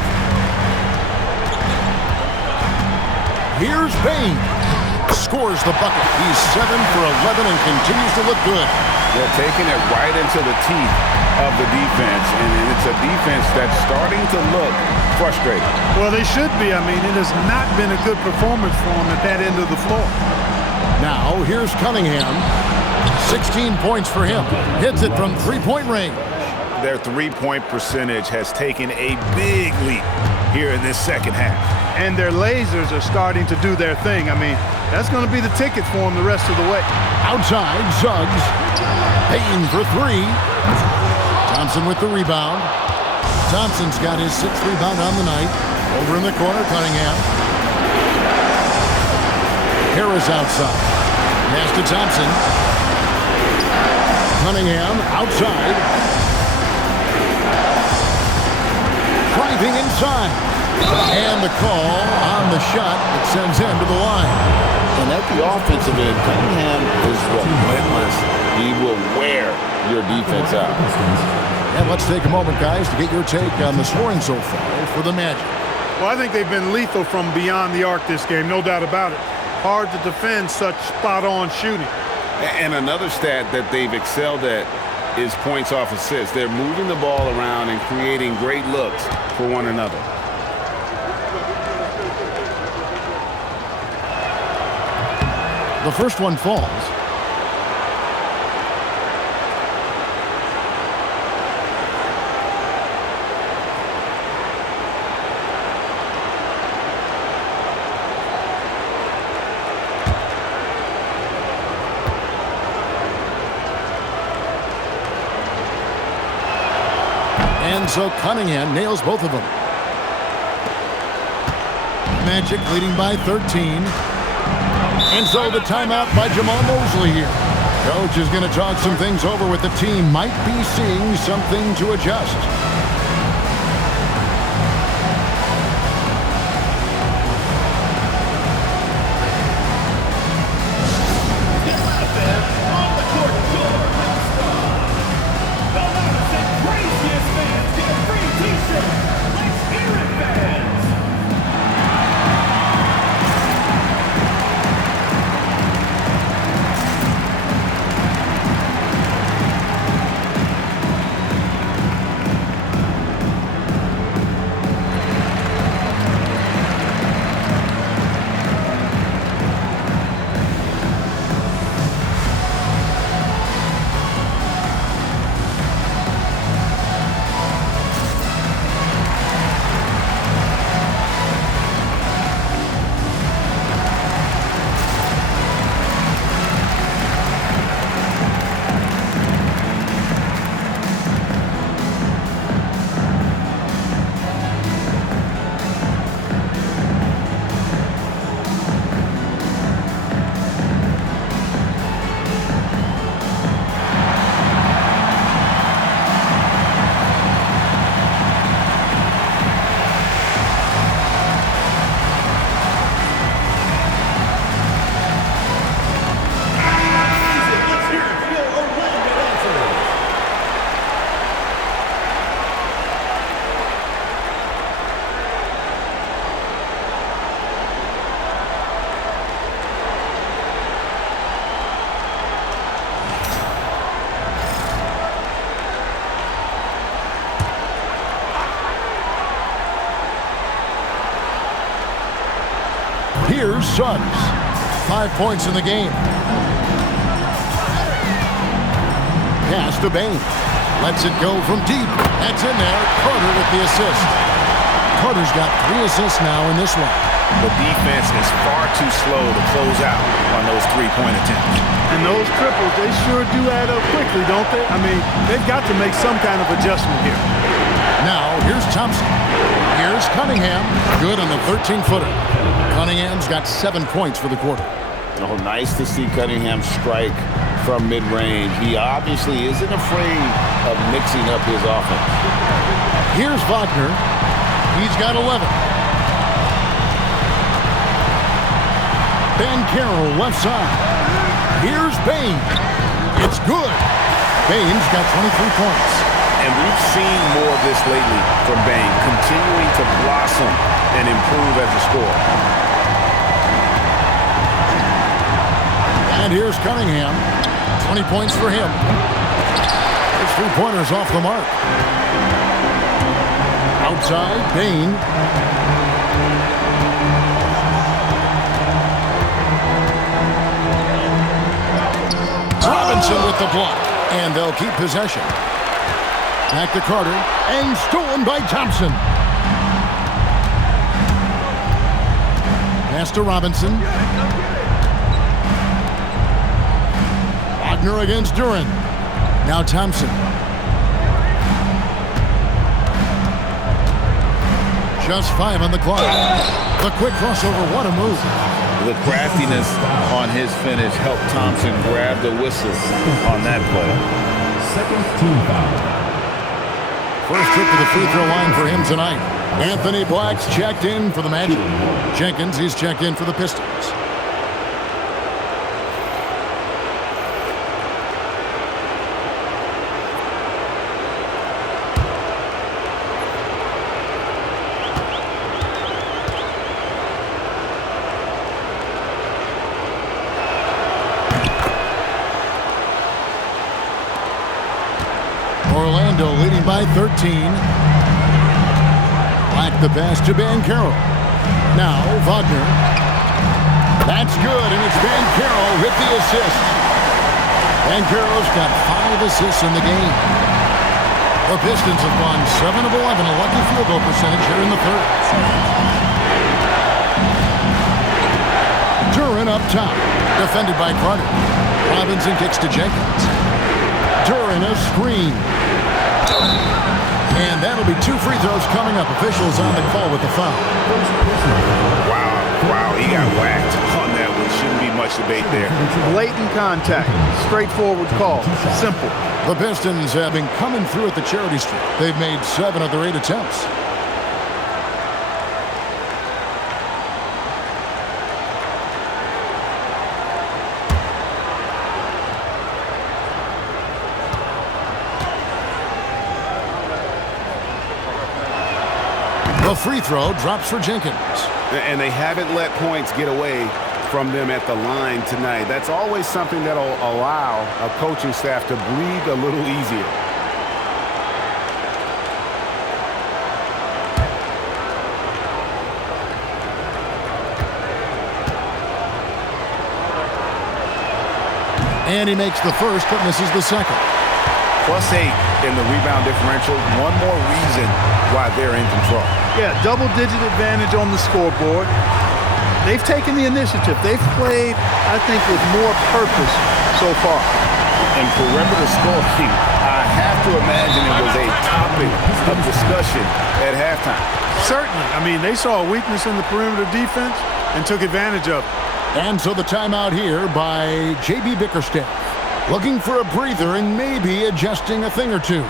Here's Bain. Scores the bucket. He's 7 for 11 and continues to look good. They're taking it right into the teeth of the defense, and it's a defense that's starting to look frustrated. Well, they should be. I mean, it has not been a good performance for them at that end of the floor. Now, here's Cunningham. 16 points for him. Hits it from three-point range. Their three-point percentage has taken a big leap here in this second half. And their lasers are starting to do their thing. I mean, that's going to be the ticket for them the rest of the way. Outside, Suggs. Payne for 3. Thompson with the rebound. Thompson's got his 6th rebound on the night. Over in the corner, Cunningham. Harris outside. Pass to Thompson. Cunningham outside. Driving inside. And the call on the shot that sends him to the line. And at the offensive end, Cunningham is relentless. He will wear your defense out. And let's take a moment, guys, to get your take on the scoring so far for the Magic. Well, I think they've been lethal from beyond the arc this game, no doubt about it. Hard to defend such spot-on shooting. And another stat that they've excelled at is points off assists. They're moving the ball around and creating great looks for one another. The first one falls. And so Cunningham nails both of them. Magic leading by 13. And so the timeout by Jamal Mosley here. Coach is going to talk some things over with the team. Might be seeing something to adjust. Suggs. 5 points in the game. Pass to Bain. Lets it go from deep. That's in there. Carter with the assist. Carter's got 3 assists now in this one. The defense is far too slow to close out on those three-point attempts. And those triples, they sure do add up quickly, don't they? I mean, they've got to make some kind of adjustment here. Now, here's Thompson. Here's Cunningham. Good on the 13-footer. Cunningham's got 7 points for the quarter. Oh, nice to see Cunningham strike from mid-range. He obviously isn't afraid of mixing up his offense. Here's Wagner. He's got 11. Ben Carroll left side. Here's Bain. It's good. Bain's got 23 points. And we've seen more of this lately from Bain, continuing to blossom and improve as a scorer. And here's Cunningham. 20 points for him. His three-pointers off the mark. Outside, Bain. Robinson with the block. And they'll keep possession. Back to Carter. And stolen by Thompson. Pass to Robinson. Wagner against Duran. Now Thompson. Just 5 on the clock. The quick crossover, what a move. The craftiness on his finish helped Thompson grab the whistle on that play. Second team foul. First trip to the free throw line for him tonight. Anthony Black's checked in for the Magic. Jenkins, he's checked in for the Pistons. Orlando leading by 13. Black the pass to Ben Carroll. Now Wagner. That's good, and it's Ben Carroll with the assist. Ben Carroll's got 5 assists in the game. The Pistons have gone 7 of 11, a lucky field goal percentage here in the third. Duran up top, defended by Carter. Robinson kicks to Jenkins. Duran a screen. And that'll be 2 free throws coming up. Officials on the call with the foul. Wow, he got whacked on that one. Shouldn't be much debate there. Blatant contact. Straightforward call. Simple. The Pistons have been coming through at the charity strip. They've made 7 of their 8 attempts. The free throw drops for Jenkins. And they haven't let points get away from them at the line tonight. That's always something that'll allow a coaching staff to breathe a little easier. And he makes the first but misses the second. +8 in the rebound differential. One more reason why they're in control. Yeah, double-digit advantage on the scoreboard. They've taken the initiative. They've played, I think, with more purpose so far. And perimeter scoring, I have to imagine it was a topic of discussion at halftime. Certainly. I mean, they saw a weakness in the perimeter defense and took advantage of it. And so the timeout here by J.B. Bickerstaff. Looking for a breather and maybe adjusting a thing or two.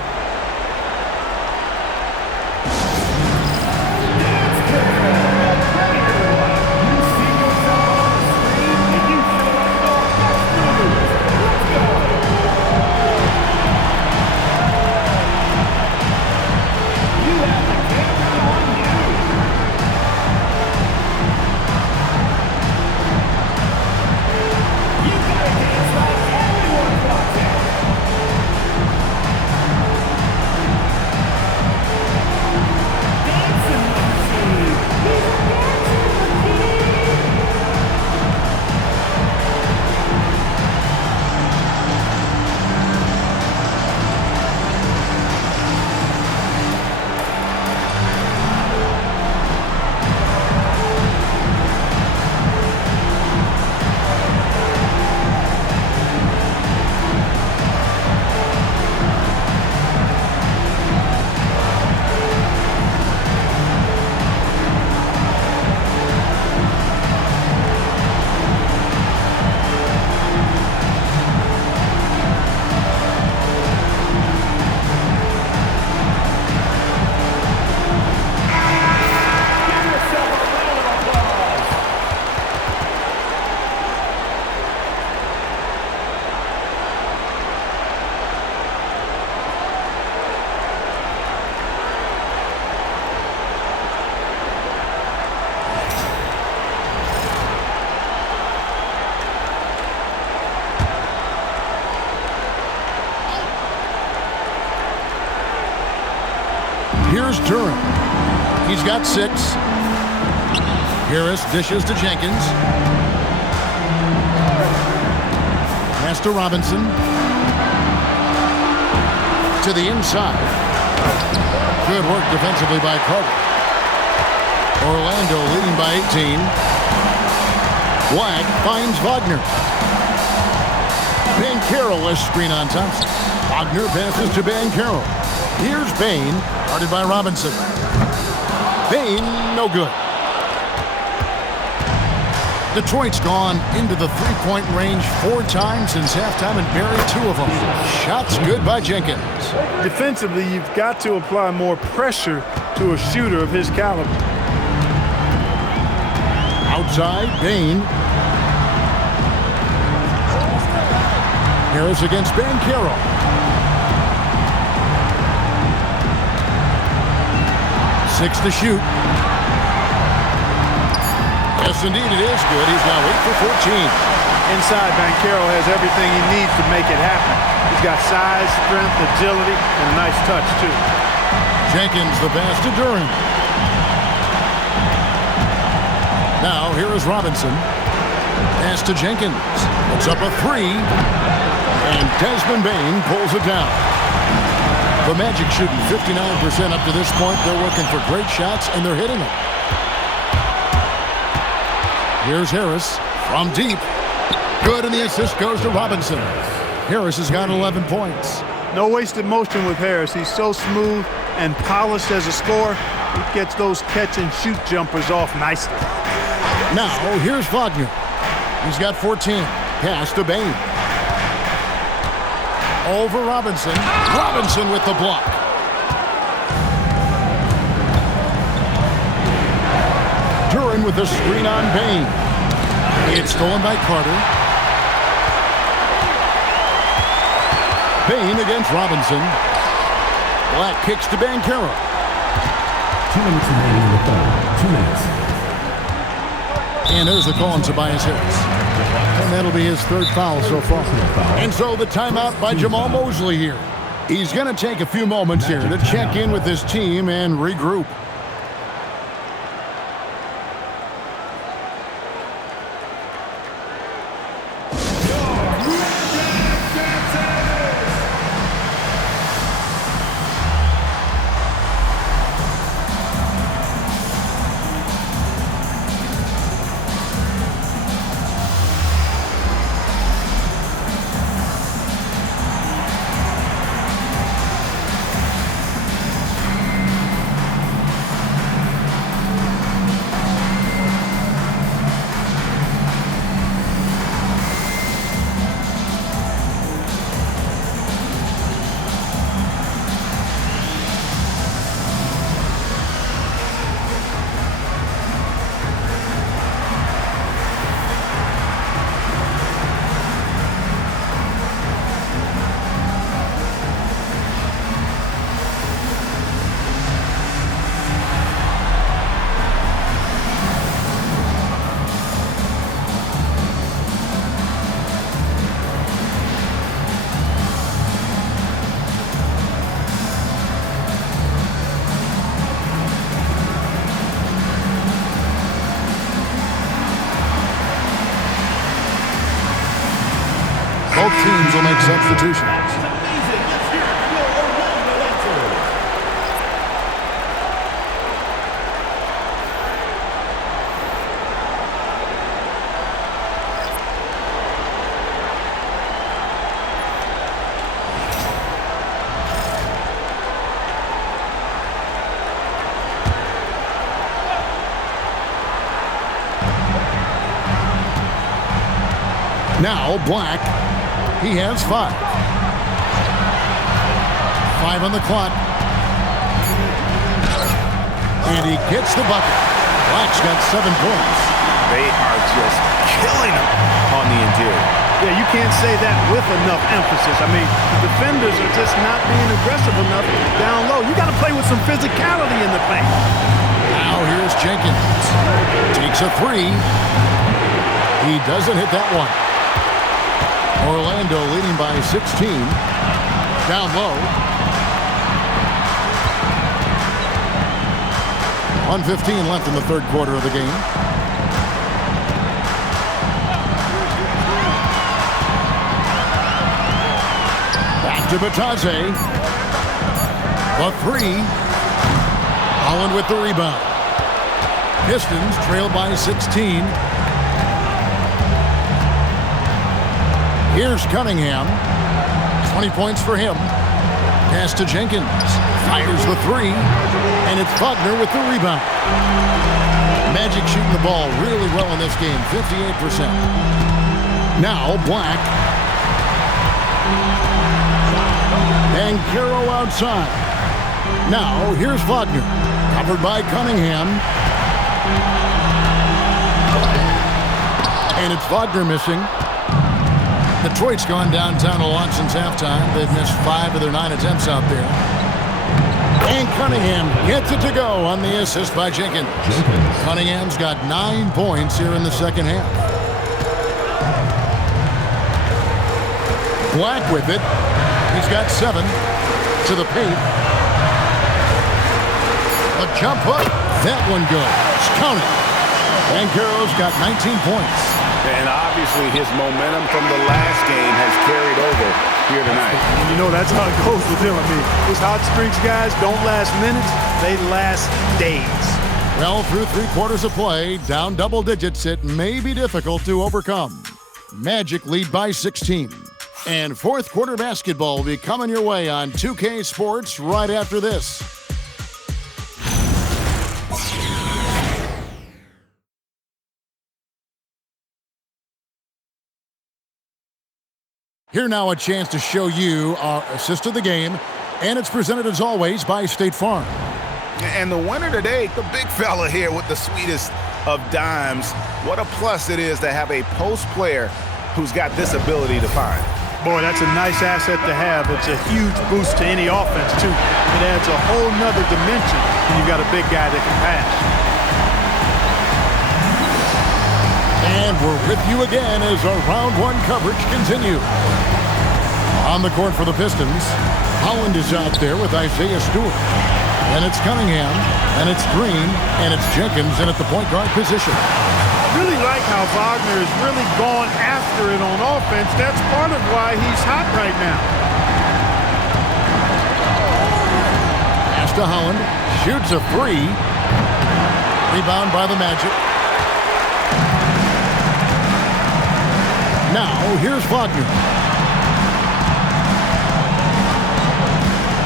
Here's Durham. He's got 6. Harris dishes to Jenkins. Pass to Robinson. To the inside. Good work defensively by Carter. Orlando leading by 18. Black finds Wagner. Banchero has screen on Thompson. Wagner passes to Banchero. Here's Bain, guarded by Robinson. Bain, no good. Detroit's gone into the three-point range 4 times since halftime and buried 2 of them. Shots good by Jenkins. Defensively, you've got to apply more pressure to a shooter of his caliber. Outside, Bain. Harris against Banchero. 6 to shoot. Yes, indeed, it is good. He's now 8 for 14. Inside, Banchero has everything he needs to make it happen. He's got size, strength, agility, and a nice touch, too. Jenkins, the pass to Durham. Now, here is Robinson. Pass to Jenkins. It's up a 3. And Desmond Bain pulls it down. The Magic shooting 59% up to this point. They're working for great shots, and they're hitting them. Here's Harris from deep. Good, and the assist goes to Robinson. Harris has got 11 points. No wasted motion with Harris. He's so smooth and polished as a scorer. He gets those catch-and-shoot jumpers off nicely. Now, here's Wagner. He's got 14. Pass to Bain. Over Robinson. Robinson with the block. Duran with the screen on Bain. It's stolen by Carter. Bain against Robinson. Black kicks to Banchero. 2 minutes remaining in the third. 2 minutes. And there's the call on Tobias Harris. And that'll be his 3rd foul so far. And so the timeout by Jamal Mosley here. He's going to take a few moments here to check in with his team and regroup. Both teams will make substitutions. Now Black. He has 5. 5 on the clock. And he gets the bucket. Black's got 7 points. They are just killing him on the interior. Yeah, you can't say that with enough emphasis. I mean, the defenders are just not being aggressive enough down low. You got to play with some physicality in the paint. Now here's Jenkins. Takes a 3. He doesn't hit that one. Orlando leading by 16. Down low. 1:15 left in the third quarter of the game. Back to Batadze. The three. Holland with the rebound. Pistons trail by 16. Here's Cunningham. 20 points for him. Pass to Jenkins. Fires the three. And it's Wagner with the rebound. Magic shooting the ball really well in this game. 58%. Now Black. And Caro outside. Now here's Wagner. Covered by Cunningham. And it's Wagner missing. Detroit's gone downtown a lot since halftime. They've missed 5 of their 9 attempts out there. And Cunningham gets it to go on the assist by Jenkins. Cunningham's got 9 points here in the second half. Black with it. He's got 7 to the paint. A jump hook. That one goes. Count it. And Caro's got 19 points. And obviously his momentum from the last game has carried over here tonight. And you know, that's how it goes with him. I mean, these hot streaks, guys, don't last minutes. They last days. Well, through 3 quarters of play, down double digits, it may be difficult to overcome. Magic lead by 16. And fourth quarter basketball will be coming your way on 2K Sports right after this. Here now a chance to show you our assist of the game, and it's presented as always by State Farm. And the winner today, the big fella here with the sweetest of dimes. What a plus it is to have a post player who's got this ability to find. Boy, that's a nice asset to have. It's a huge boost to any offense, too. It adds a whole nother dimension when you've got a big guy that can pass. And we're with you again as our round 1 coverage continues. On the court for the Pistons, Holland is out there with Isaiah Stewart. And it's Cunningham, and it's Green, and it's Jenkins in at the point guard position. Really like how Wagner is really gone after it on offense. That's part of why he's hot right now. Pass to Holland, shoots a 3. Rebound by the Magic. Now, here's Wagner.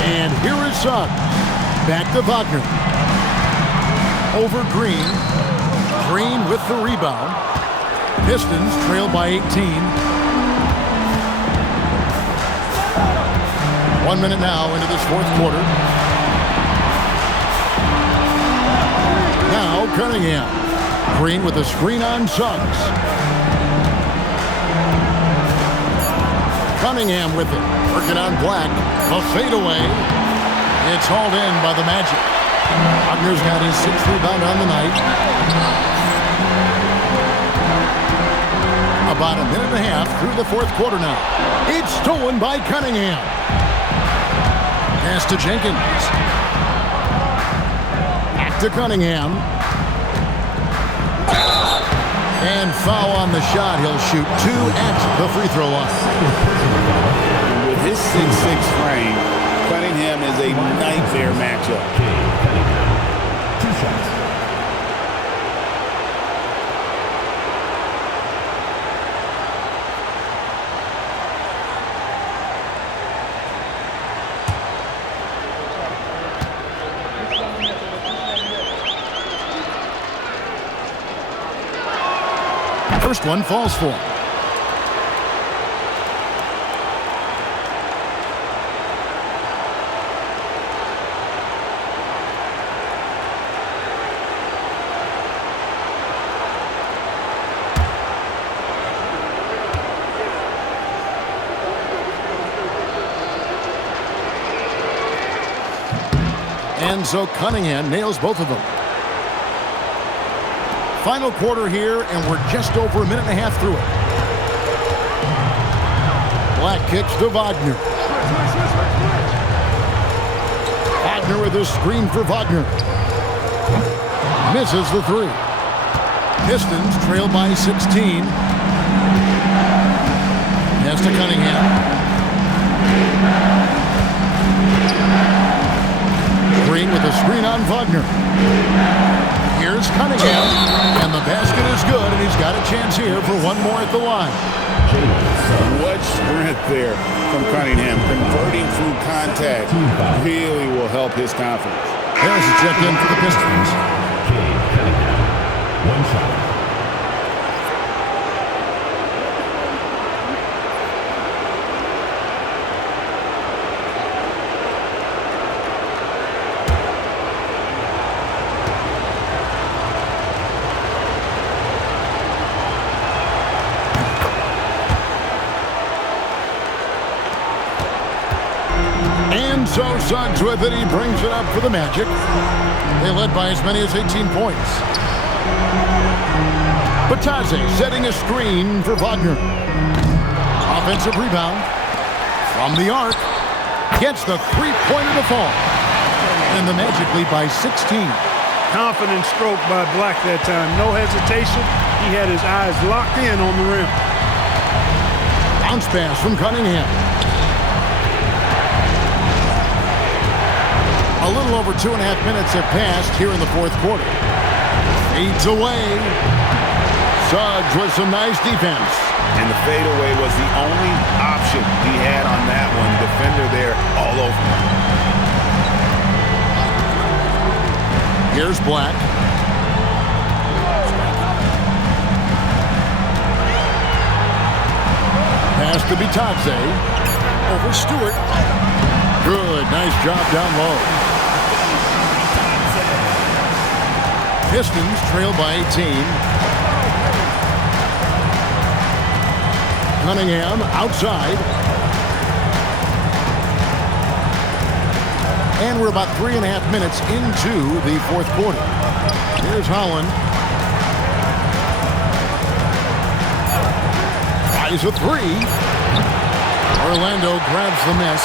And here is Suggs. Back to Wagner. Over Green. Green with the rebound. Pistons trail by 18. 1 minute now into this fourth quarter. Now Cunningham. Green with a screen on Suggs. Cunningham with it. Working on Black. A fadeaway. It's hauled in by the Magic. Wagner's got his 6th rebound on the night. About a minute and a half through the fourth quarter now. It's stolen by Cunningham. Pass to Jenkins. Back to Cunningham. And foul on the shot. He'll shoot 2 at the free throw line. With his 6'6" frame, Cunningham is a nightmare matchup. 2 shots. First one falls for him. And so Cunningham nails both of them. Final quarter here, and we're just over a minute and a half through it. Black kicks to Wagner. Wagner with a screen for Wagner. Misses the three. Pistons trail by 16. Pass to Cunningham. Green with a screen on Wagner. Here's Cunningham, and the basket is good, and he's got a chance here for one more at the line. What sprint there from Cunningham. Converting through contact really will help his confidence. There's a check in for the Pistons. One shot. And so Suggs with it. He brings it up for the Magic. They led by as many as 18 points. Batadze setting a screen for Wagner. Offensive rebound from the arc. Gets the three-pointer to fall. And the Magic lead by 16. Confident stroke by Black that time. No hesitation. He had his eyes locked in on the rim. Bounce pass from Cunningham. A little over 2.5 minutes have passed here in the fourth quarter. Fades away. Suggs with some nice defense. And the fadeaway was the only option he had on that one. Defender there all over him. Here's Black. Pass to Batadze. Over Stewart. Good, nice job down low. Pistons trail by 18. Cunningham outside. And we're about 3.5 minutes into the fourth quarter. Here's Holland. Tries a three. Orlando grabs the miss.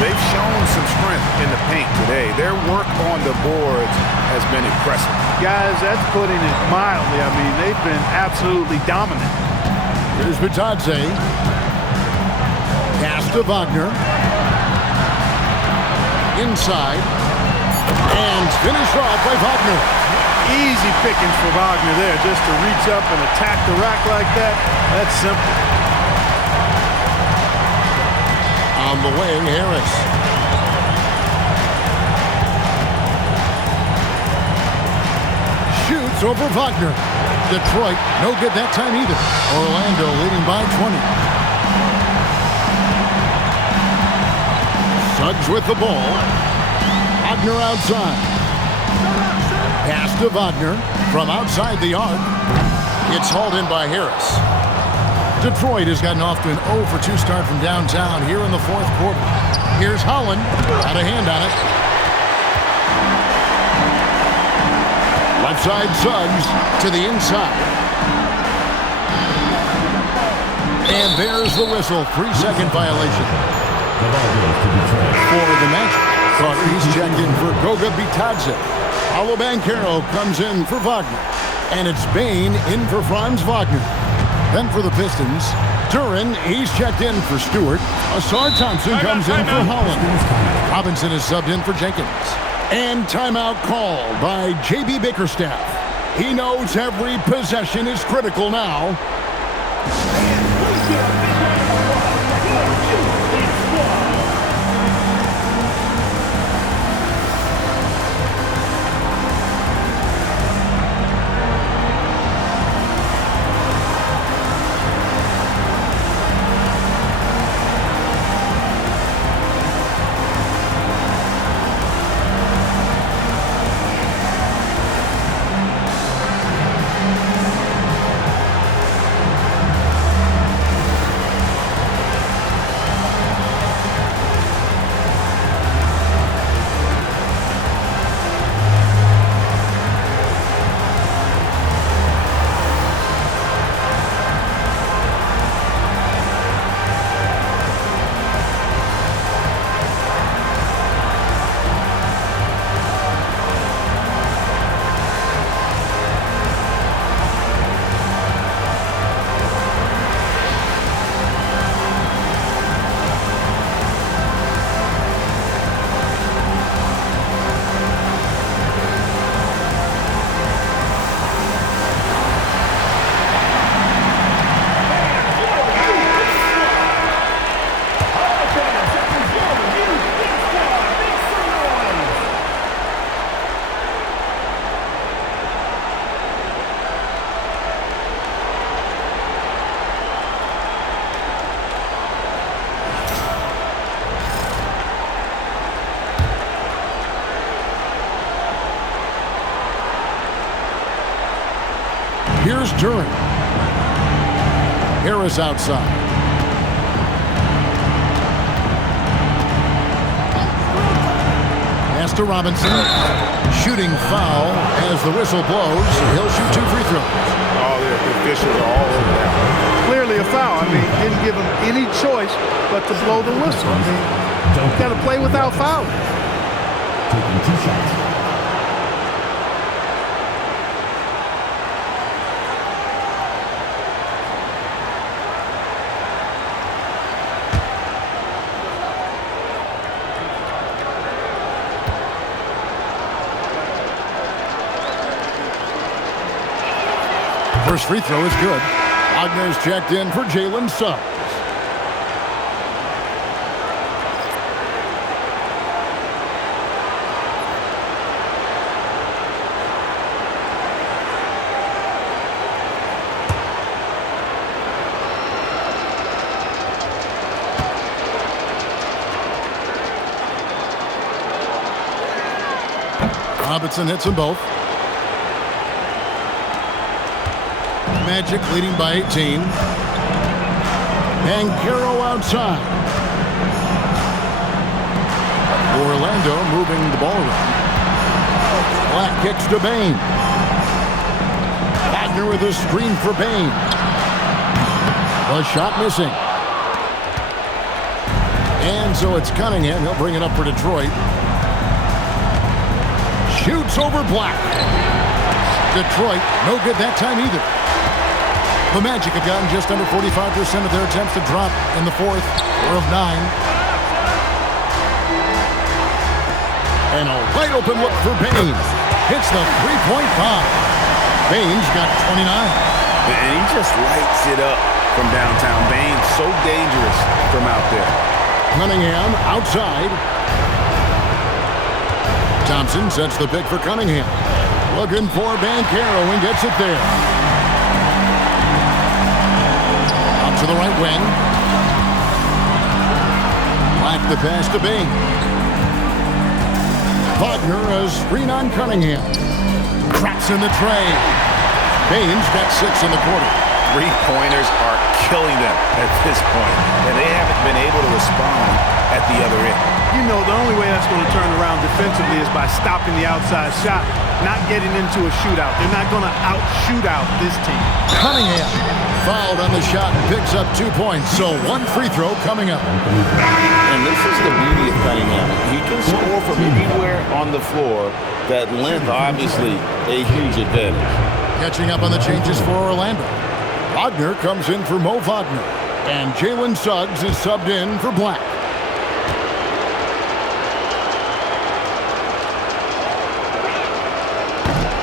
They've shown some strength in the paint today. Their work on the boards has been impressive. Guys, that's putting it mildly. I mean, they've been absolutely dominant. Here's Batadze. Pass to Wagner. Inside. And finished off by Wagner. Easy pickings for Wagner there, just to reach up and attack the rack like that. That's simple. On the wing, Harris. Shoots over Wagner. Detroit, no good that time either. Orlando leading by 20. Suggs with the ball. Wagner outside. Pass to Wagner from outside the arc. It's hauled in by Harris. Detroit has gotten off to an 0 for 2 start from downtown here in the fourth quarter. Here's Holland. Got a hand on it. Left side Suggs to the inside. And there's the whistle. 3-second violation. For the Magic. He's checked in for Goga Batadze. Paolo Banchero comes in for Wagner. And it's Bain in for Franz Wagner. Then for the Pistons, Duran, he's checked in for Stewart. Asar Thompson comes in for Holland. Robinson is subbed in for Jenkins. And timeout called by J.B. Bickerstaff. He knows every possession is critical now. here's Duran. Harris outside. Pass to Robinson. Shooting foul as the whistle blows. He'll shoot 2 free throws. Oh, the officials are all over that. Clearly a foul. I mean, didn't give him any choice but to blow the whistle. I mean, you got to play without fouling. Taking 2 shots. First free throw is good. Wagner's checked in for Jalen Suggs. Robinson hits them both. Magic leading by 18. Banchero outside. Orlando moving the ball around. Black kicks to Bane. Wagner with a screen for Bane. A shot missing. And so it's Cunningham. He'll bring it up for Detroit. Shoots over Black. Detroit, no good that time either. The Magic have gotten just under 45% of their attempts to drop in the fourth, 4 of 9. And a wide open look for Bane. Hits the three-point bomb. Bane's got 29. And he just lights it up from downtown. Bane's so dangerous from out there. Cunningham outside. Thompson sets the pick for Cunningham. Looking for Banchero and gets it there. Out to the right wing. Black the pass to Bane. Wagner a screen on Cunningham. Traps in the tray. Bane's got 6 in the quarter. Three-pointers are killing them at this point, and they haven't been able to respond at the other end. You know, the only way that's going to turn around defensively is by stopping the outside shot, not getting into a shootout. They're not going to out-shootout this team. Cunningham fouled on the shot and picks up 2 points, so 1 free throw coming up. And this is the beauty of Cunningham. He can score from anywhere on the floor. That length, obviously, a huge advantage. Catching up on the changes for Orlando. Wagner comes in for Mo Wagner, and Jalen Suggs is subbed in for Black.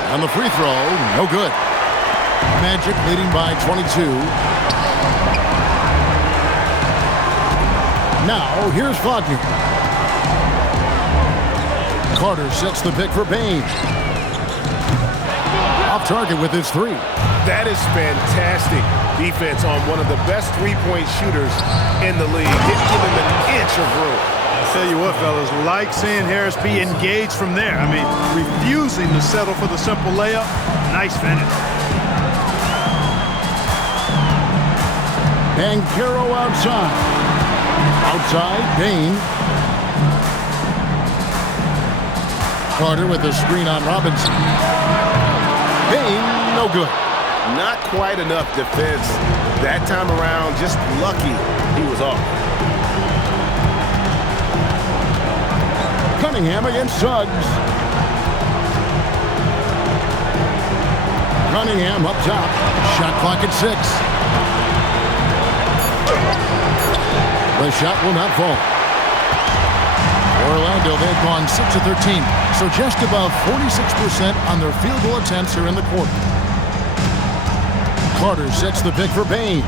On the free throw, no good. Magic leading by 22. Now, here's Wagner. Carter sets the pick for Bane. Off target with his 3. That is fantastic defense on one of the best three-point shooters in the league. Didn't give him an inch of room. I'll tell you what, fellas, like seeing Harris be engaged from there. I mean, refusing to settle for the simple layup. Nice finish. Banchero outside. Outside, Bane. Carter with a screen on Robinson. Bane, no good. Not quite enough defense. That time around, just lucky he was off. Cunningham against Suggs. Cunningham up top. Shot clock at 6. The shot will not fall. Orlando, they've gone 6 of 13, so just above 46% on their field goal attempts here in the quarter. Carter sets the pick for Bane.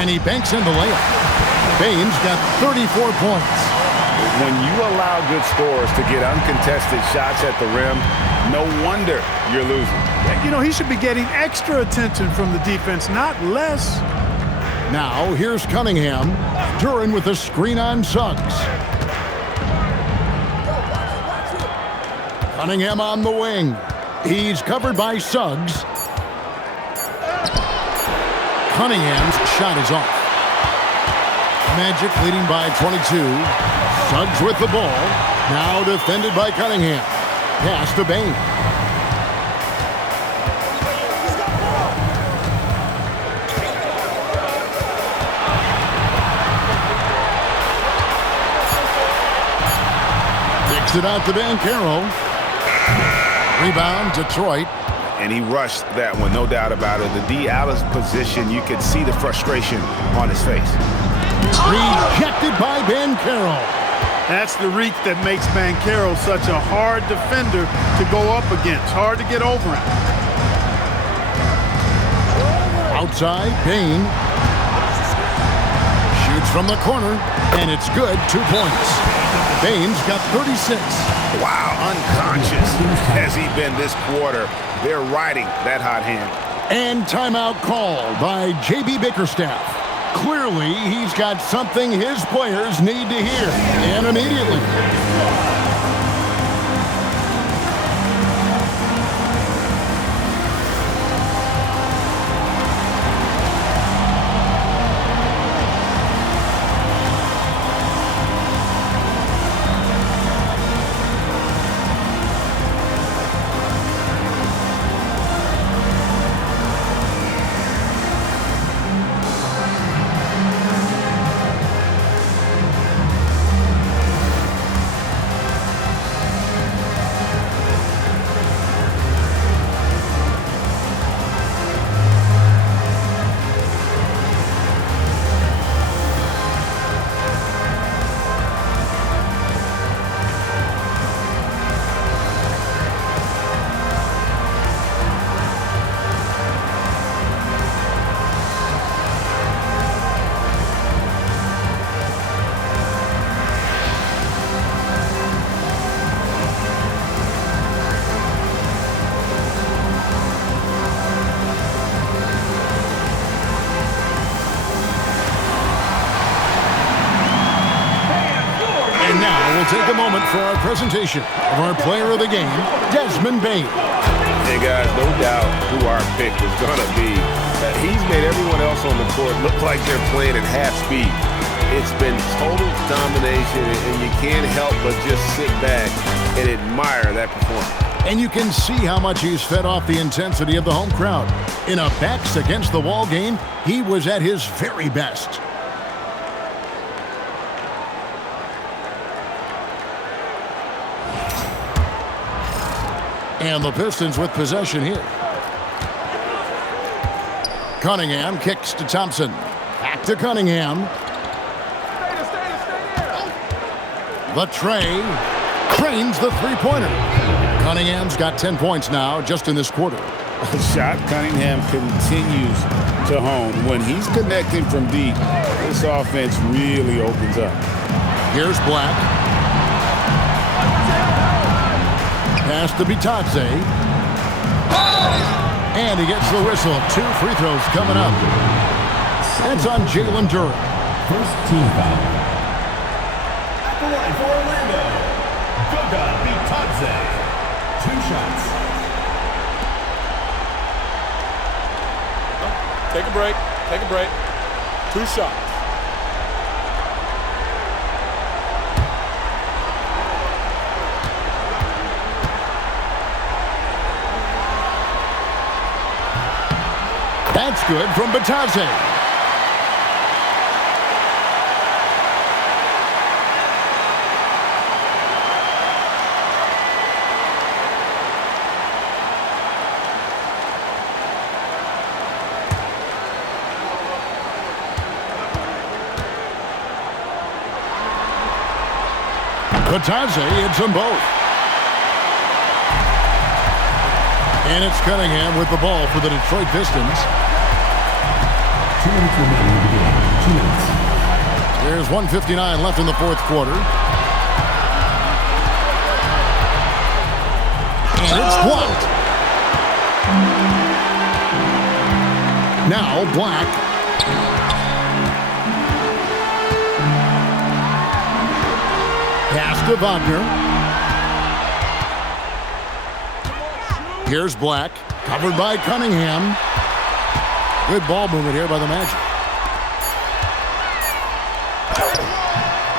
And he banks in the layup. Bane's got 34 points. When you allow good scorers to get uncontested shots at the rim, no wonder you're losing. You know, he should be getting extra attention from the defense, not less. Now, here's Cunningham. Duran with the screen on Suggs. Cunningham on the wing. He's covered by Suggs. Cunningham's shot is off. Magic leading by 22. Suggs with the ball. Now defended by Cunningham. Pass to Bain. Kicks it out to Banchero. Rebound, Detroit. And he rushed that one, no doubt about it. The D out of position, you could see the frustration on his face. Rejected by Banchero. That's the reach that makes Banchero such a hard defender to go up against. Hard to get over him. Outside, Bain. Shoots from the corner, and it's good. 2 points. Bain's got 36. Wow, unconscious has he been this quarter. They're riding that hot hand. And timeout call by J.B. Bickerstaff. Clearly, he's got something his players need to hear, and immediately. Take a moment for our presentation of our player of the game, Desmond Bain. Hey guys, no doubt who our pick was going to be. He's made everyone else on the court look like they're playing at half speed. It's been total domination, and you can't help but just sit back and admire that performance. And you can see how much he's fed off the intensity of the home crowd. In a backs-against-the-wall game, he was at his very best. And the Pistons with possession here. Cunningham kicks to Thompson. Back to Cunningham. The tray. Trains the three-pointer. Cunningham's got 10 points now just in this quarter. Shot Cunningham continues to hone. When he's connecting from deep, this offense really opens up. Here's Black. Pass to Bitadze. And he gets the whistle. 2 free throws coming up. That's on Jalen Duran. First team foul. At the line for Orlando, Goga Bitadze. 2 shots. Take a break. Take a break. 2 shots. That's good from Bitadze. Bitadze hits them both. And it's Cunningham with the ball for the Detroit Pistons. 2 minutes remaining in the game. 2 minutes. There's 1:59 left in the fourth quarter. And it's blocked. Now Black. to Wagner. Here's Black, covered by Cunningham. Good ball movement here by the Magic.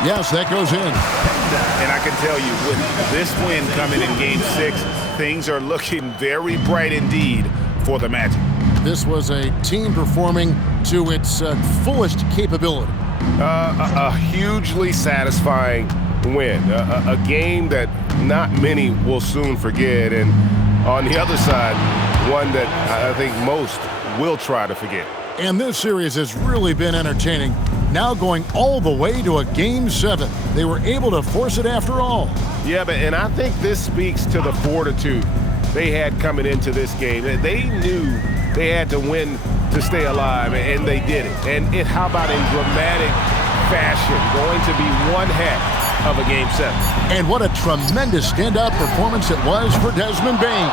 Yes, that goes in. And I can tell you, with this win coming in Game 6, things are looking very bright indeed for the Magic. This was a team performing to its fullest capability. A hugely satisfying win. A game that not many will soon forget. And on the other side, one that I think most will try to forget. And this series has really been entertaining. Now going all the way to a Game 7. They were able to force it after all. Yeah, and I think this speaks to the fortitude they had coming into this game. They knew they had to win to stay alive, and they did it. And how about in dramatic fashion, going to be one heck of a Game 7. And what a tremendous standout performance it was for Desmond Bane.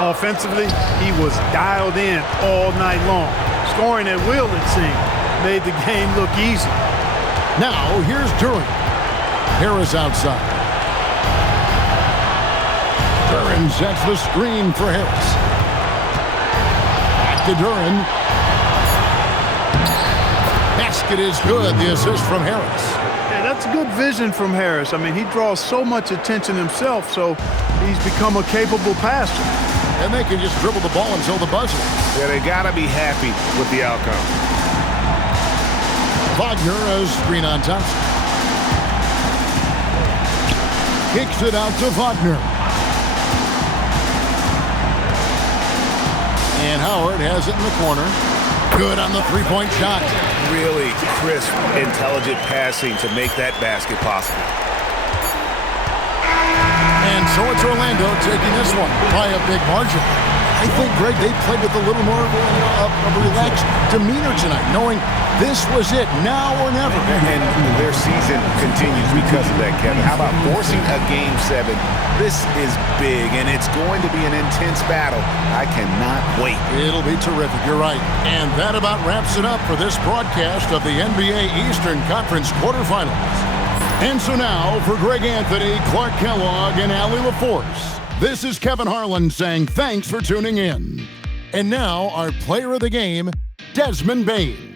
Offensively, he was dialed in all night long. Scoring at will, it seemed, made the game look easy. Now, here's Duran. Harris outside. Duran sets the screen for Harris. Back to Duran. Basket is good. The assist from Harris. Yeah, that's good vision from Harris. I mean, he draws so much attention himself, so he's become a capable passer. And they can just dribble the ball until the buzzer. Yeah, they got to be happy with the outcome. Wagner, a screen on Thompson. Kicks it out to Wagner. And Howard has it in the corner. Good on the three-point shot. Really crisp, intelligent passing to make that basket possible. And so it's Orlando taking this one by a big margin. I think, Greg, they played with a little more of a relaxed demeanor tonight, knowing this was it, now or never. And their season continues because of that, Kevin. How about forcing a Game 7? This is big, and it's going to be an intense battle. I cannot wait. It'll be terrific, you're right. And that about wraps it up for this broadcast of the NBA Eastern Conference Quarterfinals. And so now, for Greg Anthony, Clark Kellogg, and Allie LaForce, this is Kevin Harlan saying thanks for tuning in. And now, our player of the game, Desmond Bane.